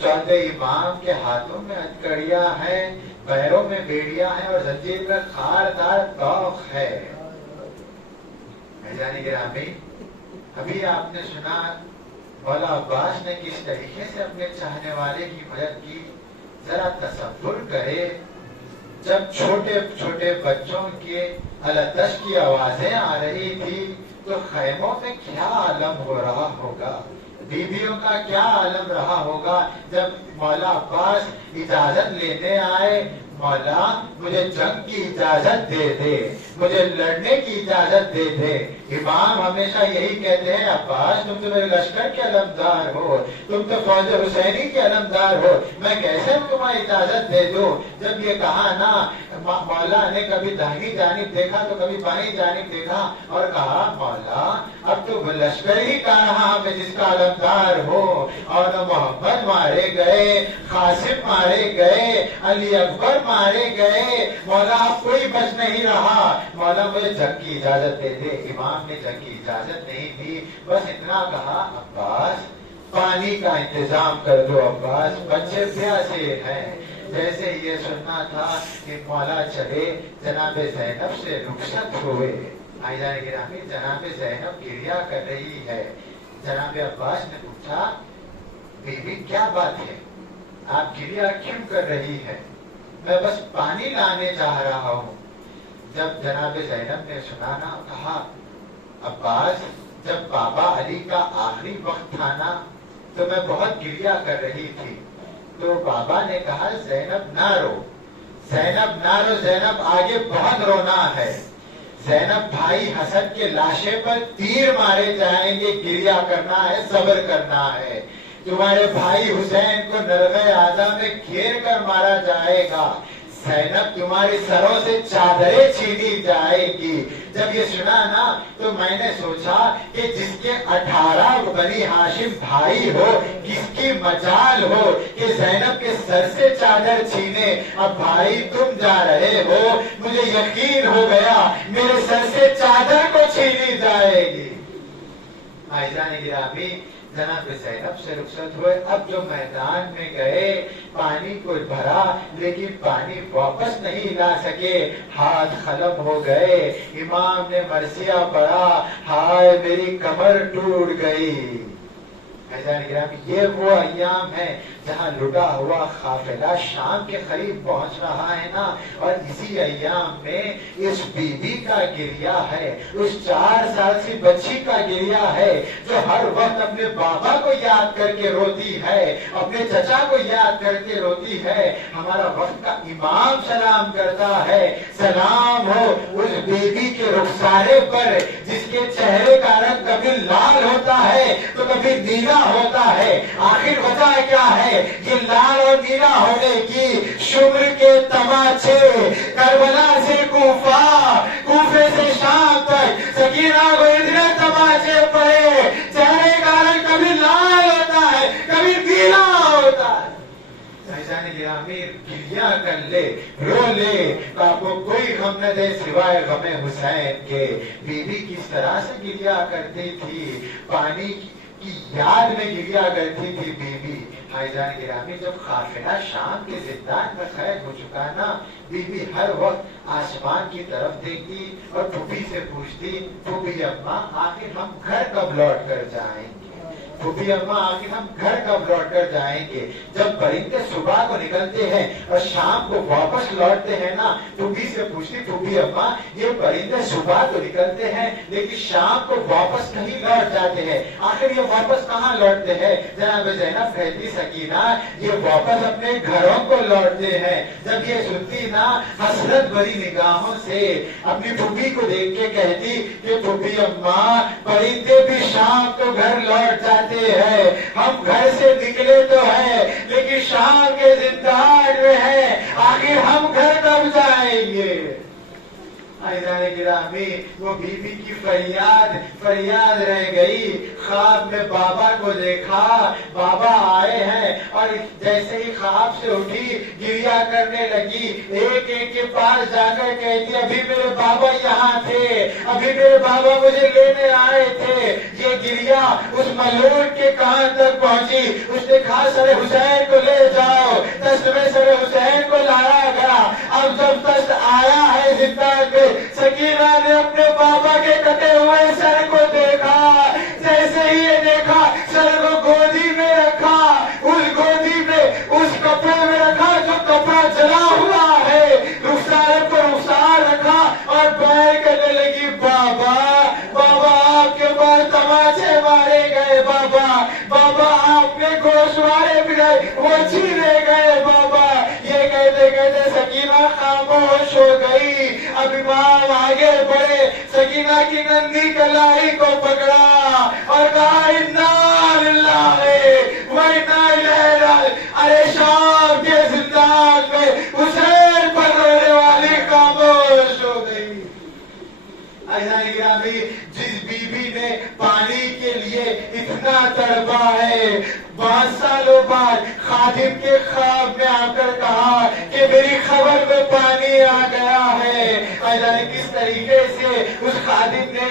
चौथे इमाम के हाथों में हथकड़ियां है, पैरों में बेड़ियां है और जंजीर में खारदार तौक है। गिरामी, अभी आपने सुना मौला अब्बास ने किस तरीके से अपने चाहने वाले की मदद की, जरा तसव्वुर करे। जब छोटे छोटे बच्चों के अलतश की आवाजें आ रही थी तो खैमों में क्या आलम हो रहा होगा, बीवियों का क्या आलम रहा होगा। जब मौला अब्बास इजाजत लेने आए, मौला मुझे जंग की इजाजत दे दे, मुझे लड़ने की इजाजत दे दे। इमाम हमेशा यही कहते हैं, अब्बास तुम तो मेरे लश्कर के अलमदार हो, तुम तो फौज हुसैनी के अलमदार हो, मैं कैसे तुम्हें इजाजत दे दूं। जब ये कहा ना, मौला ने कभी दाहिनी जानिब देखा तो कभी बाईं जानिब देखा और कहा, मौला अब तो लश्कर ही का रहा मैं जिसका अलमदार हो। और मोहम्मद मारे गए, कासिम मारे गए, अली अकबर मारे गए, मौला अब कोई बच नहीं रहा, मौला मुझे जंग की इजाजत दे दे। इमाम ने जंग की इजाजत नहीं दी, बस इतना कहा, अब्बास पानी का इंतजाम कर दो, अब्बास बच्चे प्यासे हैं। जैसे ये सुनना था कि मौला चले, जनाबे ज़ैनब से रुखसत हुए। आइज़ान गिरामी, जनाबे ज़ैनब गिरिया कर रही है। जनाबे अब्बास ने पूछा, बीबी क्या बात है, आप गिरिया क्यों कर रही है? मैं बस पानी लाने चाह रहा हूँ। जब जनाबे ज़ैनब ने सुना ना, कहा, अब्बास जब बाबा अली का आखिरी वक्त था ना तो मैं बहुत गिरिया कर रही थी। तो बाबा ने कहा, ज़ैनब ना रो, ज़ैनब ना रो, ज़ैनब आगे बहुत रोना है। ज़ैनब भाई हसन के लाशे पर तीर मारे जाएंगे, गिरिया करना है, सब्र करना है। तुम्हारे भाई हुसैन को नरगे आजा में घेर कर मारा जाएगा, ज़ैनब तुम्हारे सरों से चादरें छीनी जाएगी। जब ये सुना ना तो मैंने सोचा कि जिसके 18 बनी हाशिम भाई हो, किसकी मजाल हो कि ज़ैनब के सर से चादर छीने। अब भाई तुम जा रहे हो, मुझे यकीन हो गया मेरे सर से चादर को छीनी जाएगी। आइज़ान गिरामी, जनाब ज़ैनब से रुखसत हुए। अब जो मैदान में गए, पानी को भरा लेकिन पानी वापस नहीं ला सके, हाथ खलम हो गए। इमाम ने मरसिया पढ़ा, हाय मेरी कमर टूट गई। ये वो अय्याम है जहाँ लुटा हुआ काफिला शाम के करीब पहुंच रहा है ना, और इसी अय्याम में इस बीबी का गिरिया है, उस 4 साल की बच्ची का गिरिया है जो हर वक्त अपने बाबा को याद करके रोती है, अपने चचा को याद करके रोती है। हमारा वक्त का इमाम सलाम करता है, सलाम हो उस बीबी के रुखसारे पर जिसके चेहरे का रंग कभी लाल होता है तो कभी नीला होता है। आखिर वजह क्या है ये लाल और नीला होने की? शुम्र के तमाचे, करबला से कूफा, कूफे से शाम तक सकीना को इतने तमाचे पड़े, चेहरे का रंग कभी लाल होता है कभी नीला होता है। गिरिया कर ले, रो ले, तो आपको कोई गम न दे सिवाय गमे हुसैन के। बीबी किस तरह से गिरिया करती थी, पानी की याद में गिरिया करती थी बीबी। भाईजान गिरामी, जब काफिला शाम के जिंदान में कैद हो चुका ना, बीबी हर वक्त आसमान की तरफ देखती और फूफी से पूछती, फूफी अम्मा आखिर हम घर कब लौट कर जाएंगे? फूफी अम्मा आखिर हम घर कब लौट कर जाएंगे? जब परिंदे सुबह को निकलते हैं और शाम को वापस लौटते हैं ना, फूफी से पूछती, फूफी अम्मा ये परिंदे सुबह तो निकलते हैं लेकिन शाम को वापस नहीं लौट जाते हैं, आखिर ये वापस कहाँ लौटते हैं? जनाब ज़ैनब कहती, सकीना ये वापस अपने घरों को लौटते हैं। जब ये सुनती ना, हसरत भरी निगाहों से अपनी फूफी को देख के कहती कि फूफी अम्मा परिंदे भी शाम को घर लौट जाते है, हम घर से निकले तो है लेकिन शाम के जिंदान में है, आखिर हम घर कब जाएंगे? गिरामी, वो बीबी की फरियाद रह गई। ख्वाब में बाबा को देखा, बाबा आए हैं और जैसे ही ख्वाब से उठी गिरिया करने लगी। एक एक के पास जाकर कहती, अभी मेरे बाबा यहाँ थे, अभी मेरे बाबा मुझे लेने आए थे। ये गिरिया उस मलून के कान तक पहुंची। उसने कहा, सरे हुसैन को ले जाओ। दस्त में सरे हुसैन को लाया गया। अब जब दस्त आया है जिंदा के, सकीना ने अपने बाबा के कटे हुए सर को देखा। जैसे ही ये देखा, सर को पैर करने लगी, बाबा बाबा आपके पास तमाचे मारे गए, बाबा बाबा आपने गोशवारे भी गए, वो छीने गए बाबा। ये कहते कहते सकीना खामोश हो गई। अब इमाम आगे बढ़े, सकीना की नंदी कलाई को पकड़ा और कहा, इन्ना लिल्लाहि व इन्ना इलैहि राजिऊन। अरे शाम के जिंदान में हुसैन पर रोने वाली खामोश हो गई। जिस बीबी ने पानी के लिए इतना तड़पा है, 5 सालों बाद खादिम के ख्वाब में आकर कहा कि मेरी खबर में पानी आ गया है। जाने किस तरीके से उस खादिम ने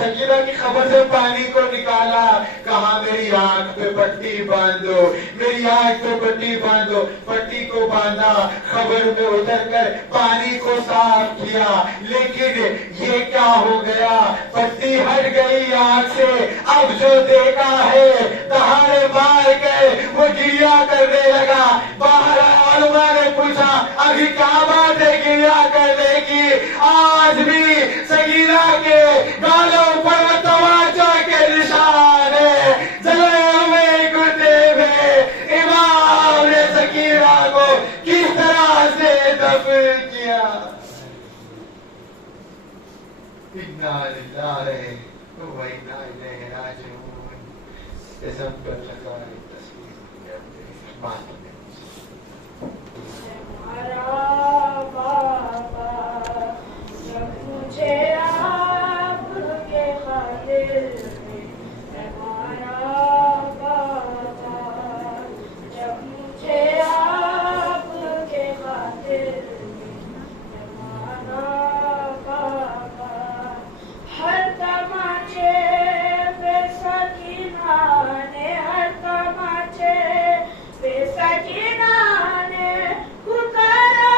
सकीना की खबर से पानी को निकाला। कहा, मेरी आंख पे पट्टी बांधो, मेरी आंख पे पट्टी बांधो। पट्टी को बांधा, खबर में उतर कर पानी को साफ किया। लेकिन ये क्या हो गया, पट्टी हट गई आंख से। अब जो देखा है, दहाड़े मार के वो गिरिया करने लगा। बाहर आलमा ने पूछा, अभी क्या बात है गिरिया करने की? आज भी सगीरा के गालों पर तमाचा के निशान है, जले हुए गुर्दे में। इमाम ने सगीरा को किस तरह से दफन किया। इन्ना लिल्लाहि व इन्ना इलैहि राजिऊन। ये सब पर लगा तस्वीर बात में मुझे आपके खातिर हमारा बाबा, जब मुझे आपके खातिर हमारा बाबा, हर तमाचे पे सकीना ने, हर तमाचे पे सकीना ने पुकारा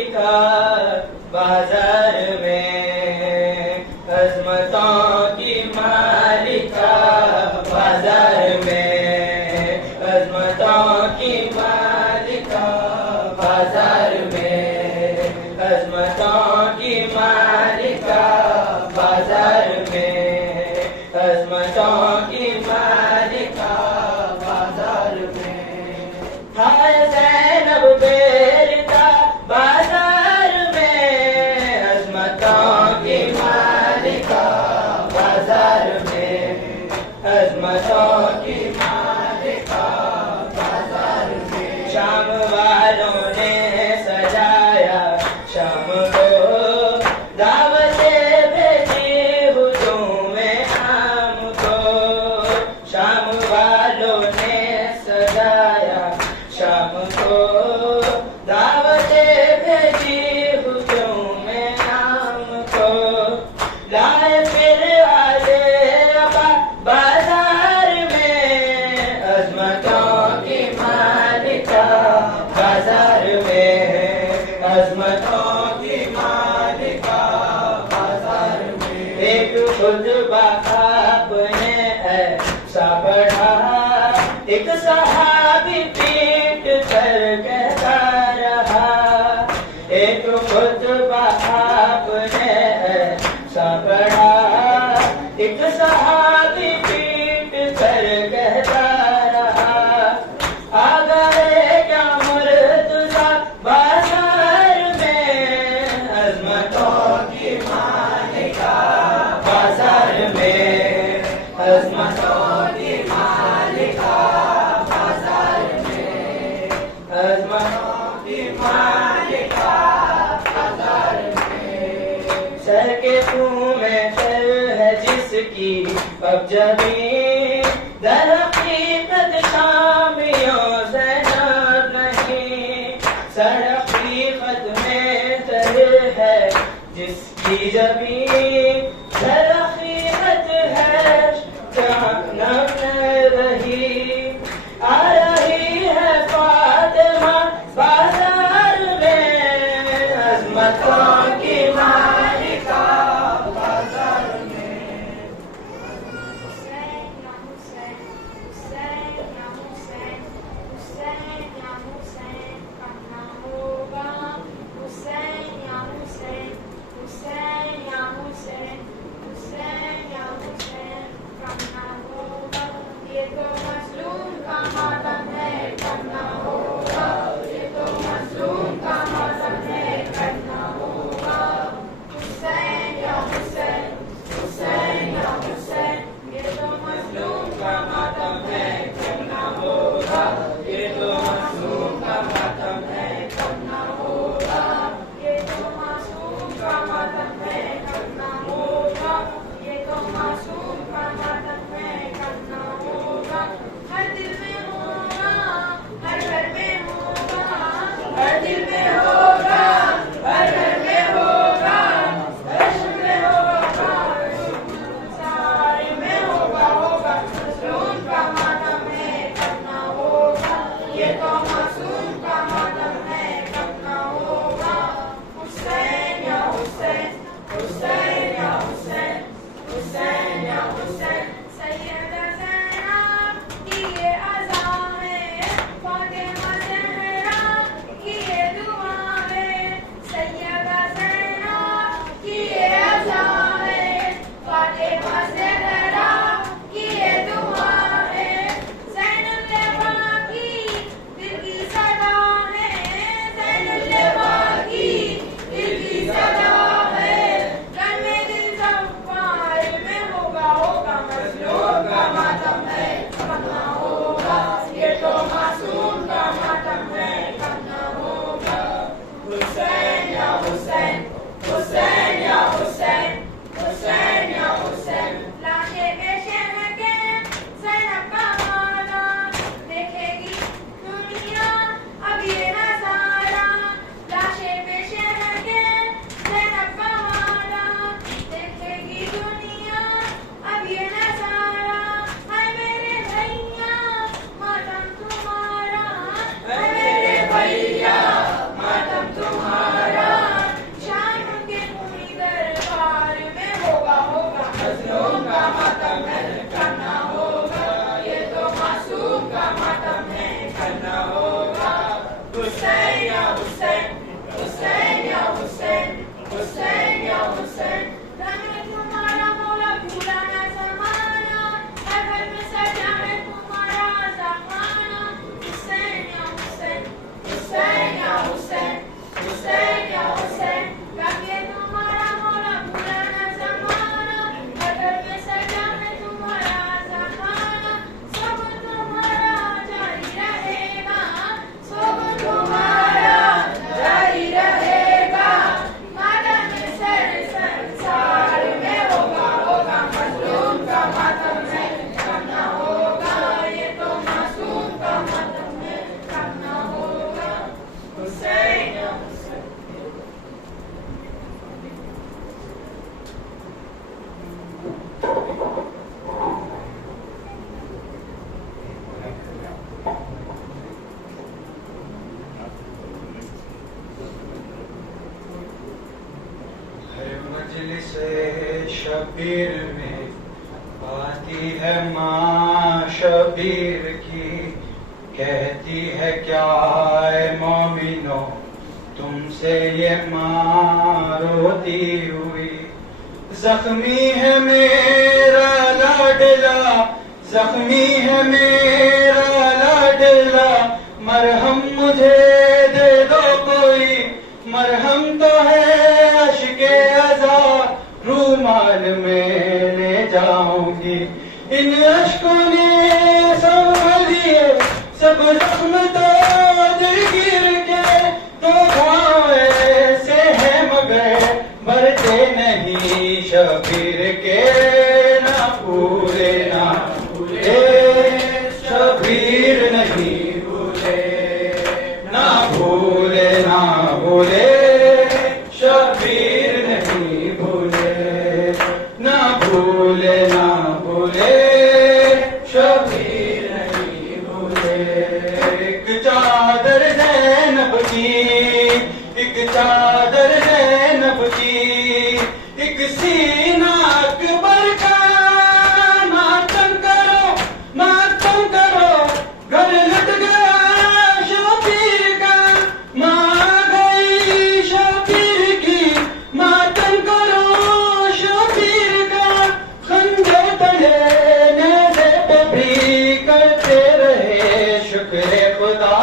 मालिका बाजार में, अजमतों की मालिका बाजार में, अजमतों की मालिका बाजार में, अजमतों की मालिका बाजार में, अजमतों की मालिका बाजार में। हाय ज़ैनब बेरिता बाजार में, अजमतों की मालिका बाजार में, अजमतों की मालिका बाजार में। शाम वालों ने सजाया शाम को, दावतें भेजी हुजूम-ए आम को। शाम वालों ने सजाया शाम को, दावतें भेजी हुजूम-ए आम को। लाए फिर आले अबा बाजार में, अजमतों की मालिका बाजार में, अजमतों की मालिका बाजार में। एक खुतबा आपने ऐसा पढ़ा, एक सहाबी पीट कर कहता रहा। एक खुतबा आपने ऐसा पढ़ा, एक सहाबी पीट कर कहता रहा। आ गए क्या मुर्तज़ा बाजार में, अजमतों की मालिका बाजार में, अजमतों की मालिका बाजार में, अजमतों की मालिका बाजार में। सर के मुंह में चल है जिसकी अब जबी, दर हकीकत शामियों ज़ैनब नहीं। सर हकीकत में चल है जिसकी जबी, दर हकीकत है जहन्नम में रही। आ रही है फातिमा बाजार में, अजमतों की मालिका बाजार में। हुसैन या हुसैन, हुसैन या हुसैन, हुसैन या हुसैन करना होगा। हुसैन या हुसैन, हुसैन या हुसैन, हुसैन से शबीर में आती है माँ शबीर की, कहती है क्या है मोमिनो तुमसे ये माँ रोती हुई। जख्मी है मेरा लाडला, जख्मी है मेरा लाडला, मरहम मुझे दे दो कोई, मरहम तो है अश्के अज़ा, रूमाल में ले जाऊंगी। इन अश्कों ने संभल लिए सब जख्म तो दिल गिर के, तो घाव ऐसे है मगर भरते नहीं शबीर के, ना भूले ना भूले शबीर नहीं भूले, ना भूले ना भूले शबीर नहीं भूले, ना भूले ना भूले शबीर नहीं भूले। एक चादर ज़ैनब की, एक चादर ज़ैनब की, एक सीना अकबर का, मातम करो मातम करो, घर लट गया शबीर का, माँ गई शबीर की, मातम करो शबीर का। खंजर तले नेज़े पे भी करते रहे शुक्र खुदा,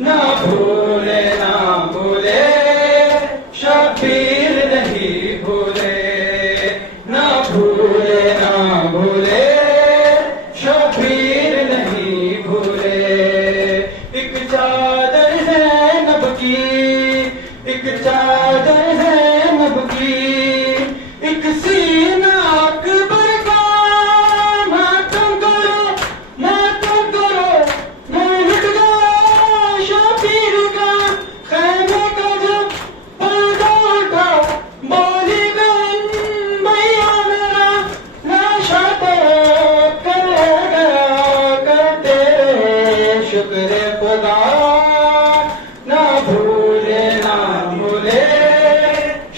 ना भूले ना भूले शबीर नहीं भूले, ना भूले ना भूले शबीर नहीं भूले। एक चादर ज़ैनब की, एक चादर ज़ैनब की, एक सीना अकबर का, मातम करो मातम करो, मैं लुट गया शबीर का। खैमे का जब पर्दा उठा, बोली बहन भैया मेरा, लाशा तरफ कर गया करते रहे शुक्र खुदा, ना भूले ना भूले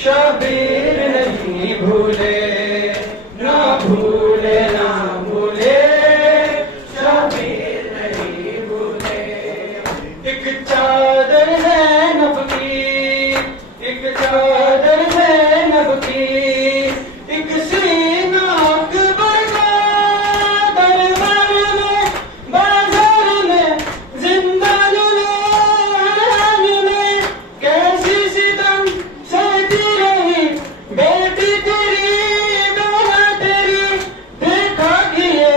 शबीर नहीं भूले, ना भूले ना भूले शबीर नहीं भूले। एक चादर ज़ैनब की, एक चादर ज़ैनब की, एक सीना अकबर का, दरबार में बाजार में जिंदान में हरान में, कैसी सितम सहती रही बेटी तेरी बेला तेरी, देखा कि ये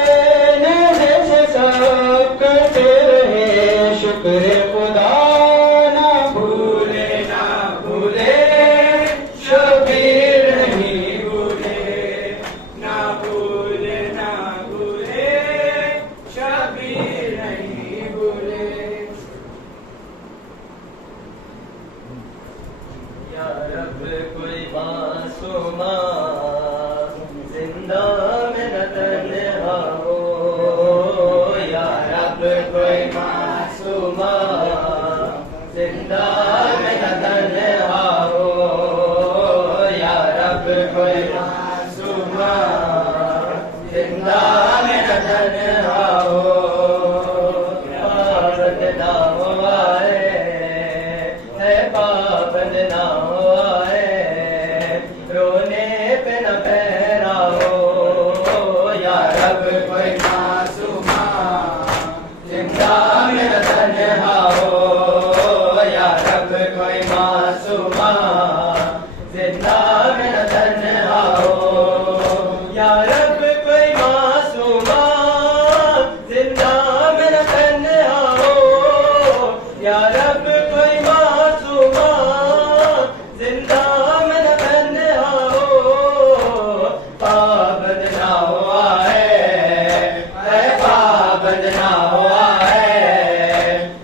नेज़े से सब करते रहे शुक्र खुदा, ना भूले ना भूले शबीर नहीं भूले, ना भूले ना भूले शबीर नहीं भूले। या रब कोई मासूमा जिंदा में न तन्हा हो, या रब कोई मासूमा जिंदा में न तन्हा हो, या रब कोई मासूमा जिंदा में न तन्हा हो। पाबंद ना हो आए है, पाबंद ना हो आए, रोने पे न पैरा हो, या रब कोई मासूमा जिंदा में न तन्हा हो, या रब कोई मासूमा जिंदा में न तन्हा हो, या रब कोई मासूमा जिंदा में न तन्हा हो, या रब कोई मासूमा जिंदा में न तन्हा हो। पाबंद ना हुआ है पाबंद ना हुआ है,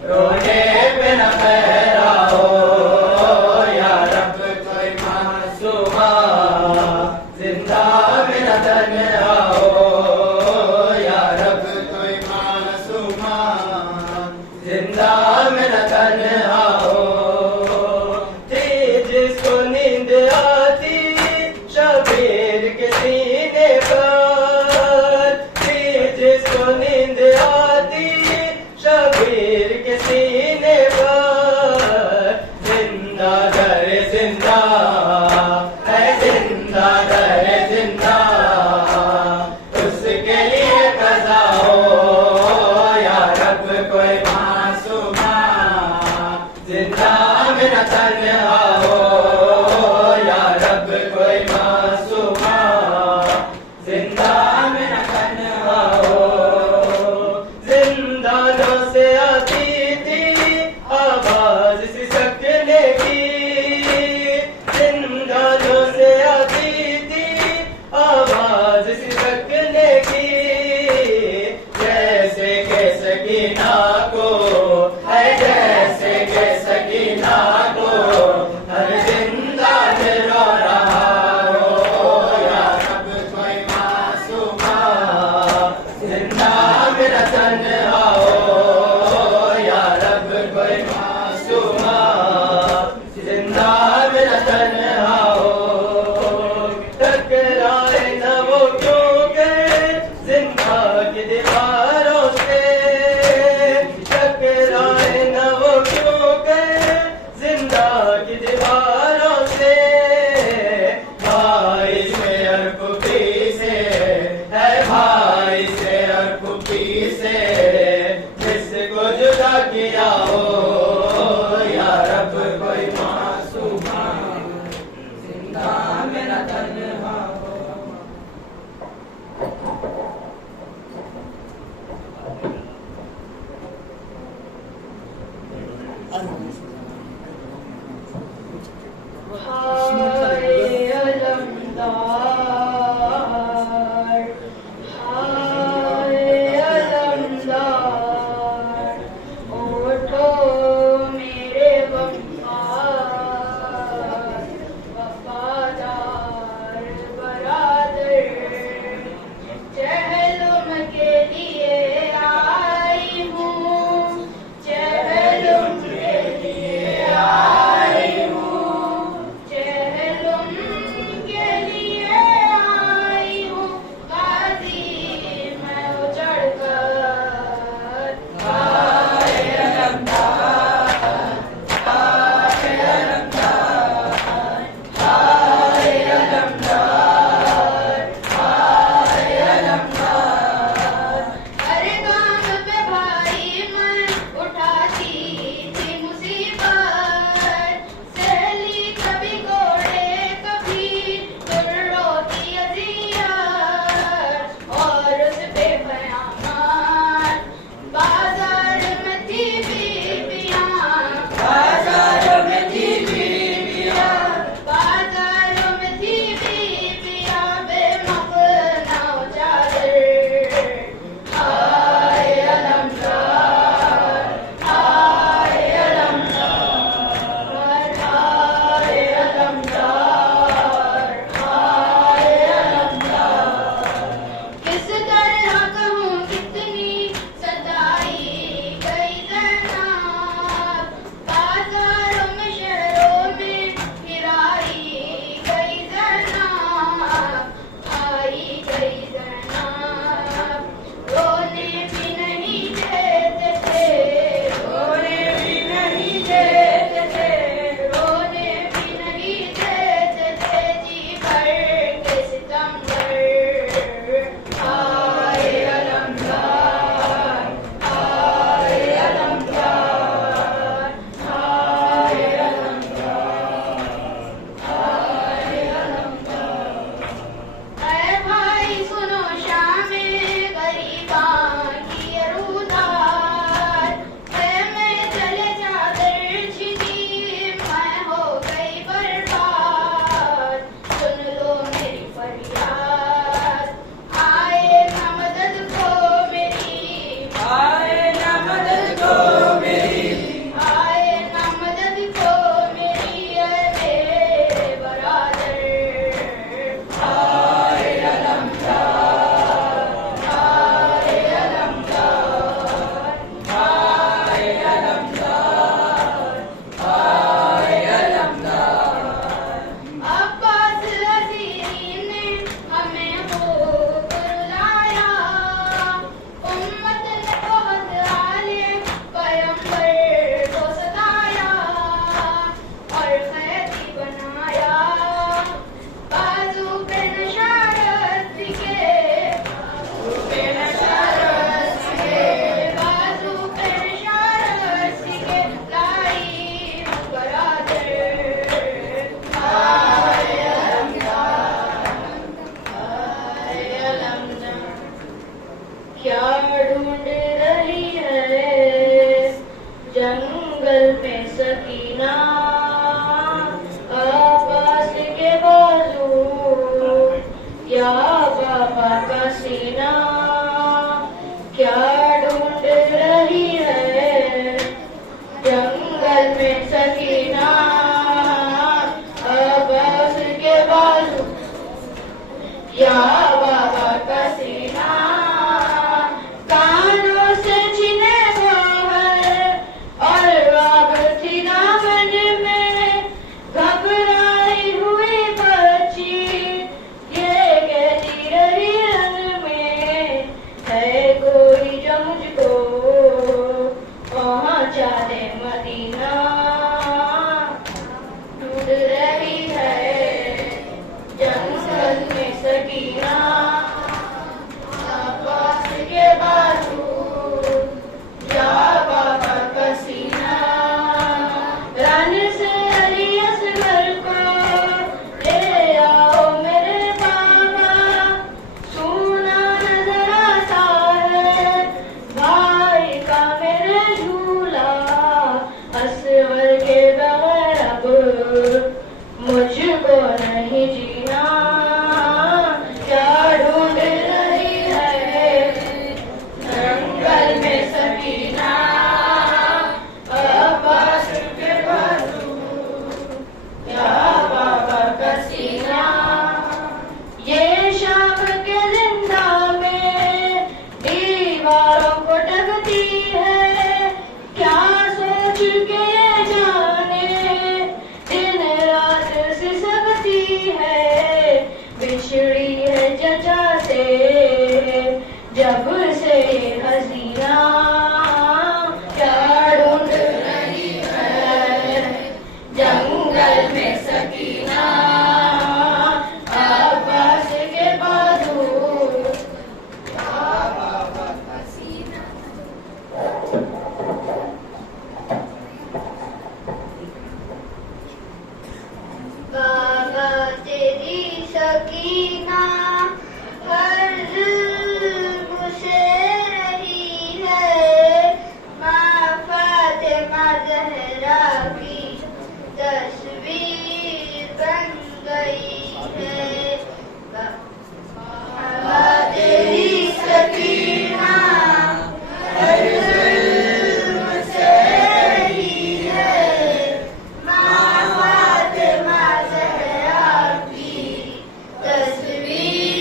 रोने पे न पैरा हो, या रब जिंदा दर जिंदा है, जिंदा दर जिंदा, उसके लिए कज़ा हो या रब कोई मासूमा, जिंदा मेरा तन्हा हो या रब कोई मासूमा, जिंदा मेरा तन्हा हो। जिंदानों से आती थी आवाज सिसकने की, जिंदानों से आती थी आवाज सिसकने की, जैसे के सकीना को है, जैसे के सकीना को हर जिंदा रो रहा हो या रब कोई मासूमा, जिंदा मेरा तन्हा हो या रब कोई मासूमा, जिंदा मेरा तन्हा हो। टकराए न वो क्यों गए जिंदा की दीवारों से, टकराए न वो क्यों गए जिंदा की दीवारों से, भाई से और फूफी से है, भाई से और फूफी से, जिसको जुदा किया हो या रब कोई मासूमा, जिंदा मेरा तन्हा हो। हाय अलमदार, हाय अलमदार, उठो मेरे वफादार, वफादार बरादर, चहलुम के लिए आई हूँ, चहलुम के लिए आई हूँ, या बाबा का सीना कानों से छिने वो है और राग थी दामन में घबराई हुई बच्ची ये कहती रही रंग में है कोई जो मुझको पहुंचा दे मदीना ढूंढ रही है जंगल में सकीना आकाश के बाजू या बाबा का सीना रन से अली असगर को ले आओ मेरे बाबा सुना नजर आता है भाई का मेरे झूला असवर के बगैर अब मुझको नहीं जीना क्या ढूंढ रही है जंगल में सकीना अब्बास के बाजू या बाबा का सीना ये शाम के जिंदा में दीवारों को टकती है क्या सोच के ये जाने दिन रात सिसकती है बिछड़ी है चचा से जब से हसीना क्या ढूंढ रही है जंगल में सकीना आकाश के बाजू बाबा तेरी सकीना हर जुल्म से रही है माँ फातिमा ज़हरा की तस्वीर बन गई है बाबा तेरी सकीना हर जुल्म से रही है माँ फातिमा ज़हरा की तस्वीर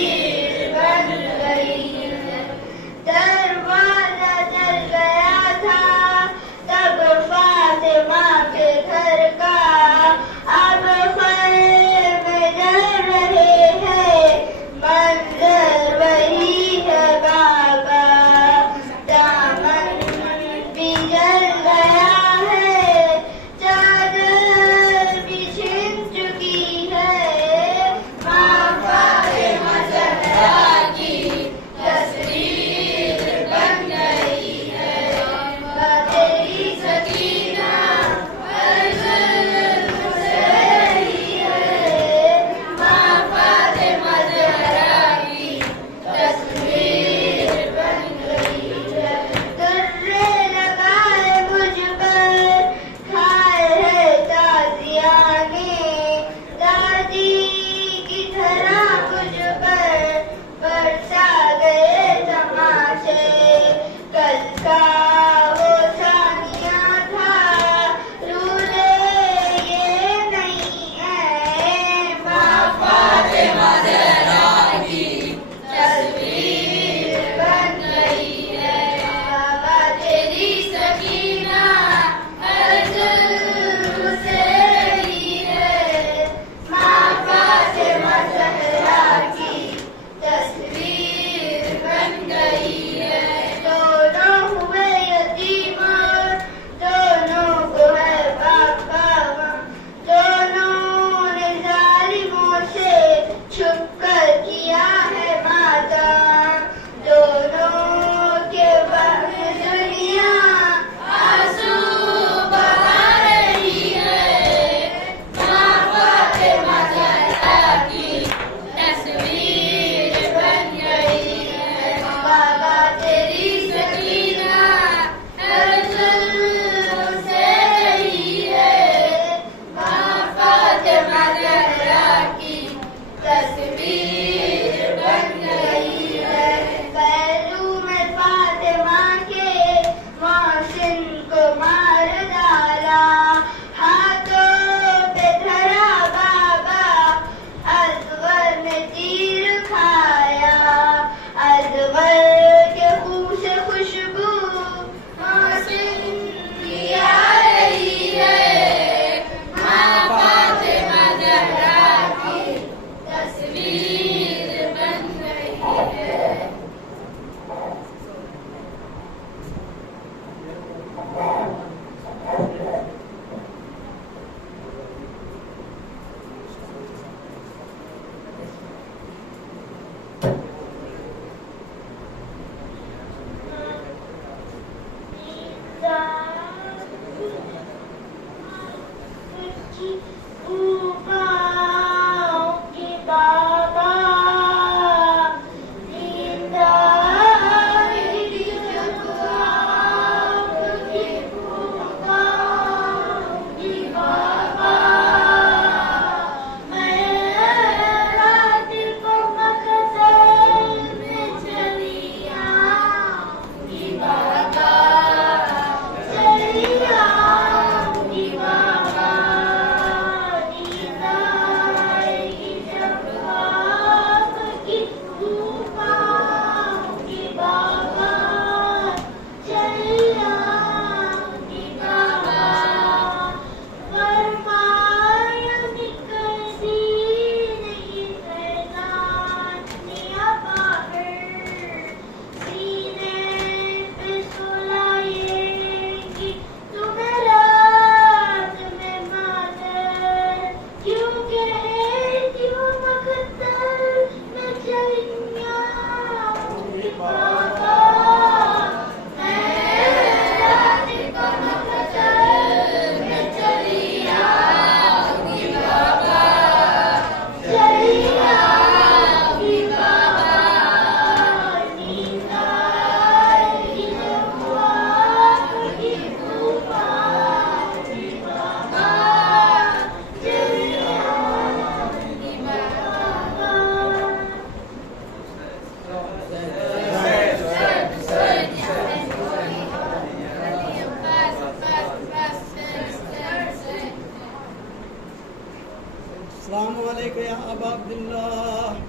अस्सलामु अलैका या अबा अब्दुल्लाह,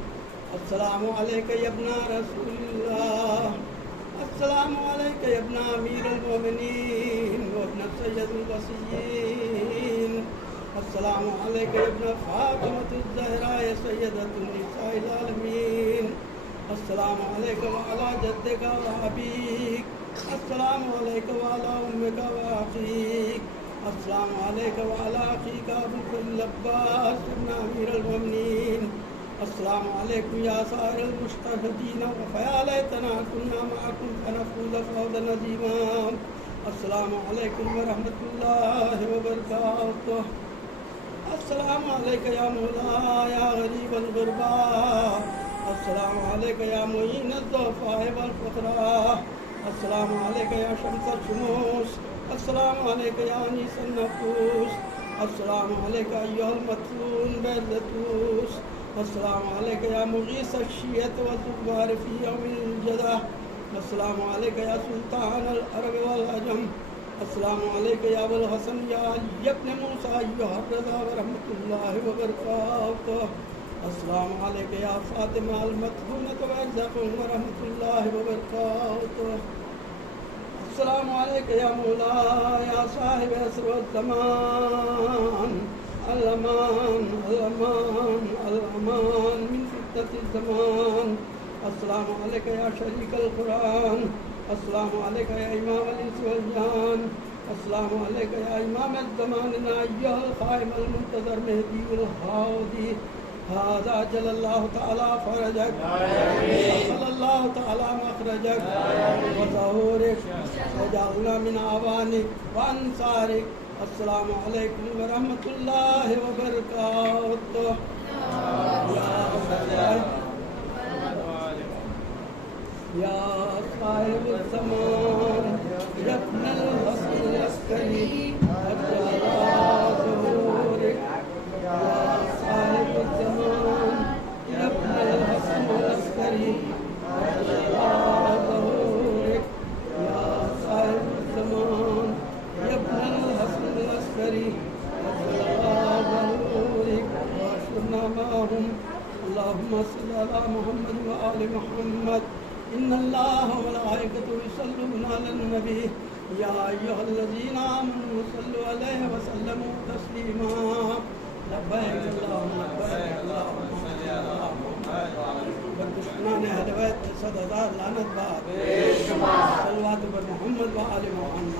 अस्सलामु अलैका या इब्ना रसूलिल्लाह, अस्सलामु अलैका या इब्ना अमीरुल मोमिनीन व इब्ना सय्यदुल वसिय्यीन, अस्सलामु अलैका या इब्ना फातिमतुज़ ज़हरा सय्यदतुन निसाइल आलमीन, अस्सलामु अलैका व अला जद्दिका व अबीक, अस्सलामु अलैका व अला उम्मिका व अखीक, अस्सलामु अलैका व अला अखीका अबुल अब्बास इब्न अमीरुल मोमिनीन, अस्सलामु अलैकुम या साइरल मुस्तहदीन व फ़या लैतना कुन्ना मअकुम फनफूज़ फ़ौज़न अज़ीमा, अस्सलामु अलैकुम व रहमतुल्लाहि व बरकातुहू, अस्सलामु अलैका या मौला या गरीबल गुरबा, अस्सलामु अलैका या मुईनद दुअफ़ा वल फ़ुक़रा, अस्सलामु अलैका या शम्सुश शुमूस, अस्सलामु अलैका या अनीसन नफूस, अस्सलामु अलैका अय्युहल मतलून बिल-लतूस, अस्सलामु अलैका या मुगीस अश-शिय्यत व ज़ुबार फ़ी यौमिल जज़ा, अस्सलामु अलैका या सुल्तानल अरब वल अजम, अस्सलामु अलैका या अबुल हसन या अली इब्न मूसा अय्युहर रज़ा व रहमतुल्लाहि व बरकातुहू, अस्सलामु अलैका या फ़ातिमा अल मत्हूनत व अर्ज़क़ुम व रहमतुल्लाहि व बरकातुहू, अस्सलामु अलैका या मौला या साहिब असर व ज़मान, अल-अमान अल-अमान अल-अमान मिन फितनतिज़ ज़मान, अस्सलामु अलैका या शरीकल कुरान, अस्सलामु अलैका या इमाम अल-इंस वल जान, अस्सलामु अलैका या इमाम ज़मानिना अय्युहल क़ाइमुल मुंतज़र महदीउल हादी, हाज़ा जल्लल्लाहु तआला फ़रजक सल्लल्लाहु तआला मख़रजक व ज़हूरिक वजअलना मिन आवानिक व अंसारिक, अस्सलामु अलैकुम व रहमतुल्लाहि व बरकातुहू। या साहिबुल ज़मान या इब्नल हसन अस्करी अजल्लाहु ज़हूरिक, या साहिबुल ज़मान या इब्नल हसन अस्करी अजल्लाहु ज़हूरिक, या साहिबुल ज़मान या इब्नल हसन अस्करी अजल्लाहु ज़हूरिक, वाशुरना माहुम, अल्लाहुम्मा सल्लि अला मुहम्मद व आलि मुहम्मद, इन्नल्लाह व मलाइकतहु युसल्लूना अलन नबी, या अय्युहल्लज़ीना आमनू सल्लु अलैहि व सल्लिमू तस्लीमा, लब्बैक अल्लाहुम्मा लब्बैक, अल्लाहुम्मा सल्लि अला मुहम्मद। दुश्मनाने अहले बैत 100,000 लानत बाद, सल्लल्लाहु अलैहि मोहम्मद व आलि मोहम्मद।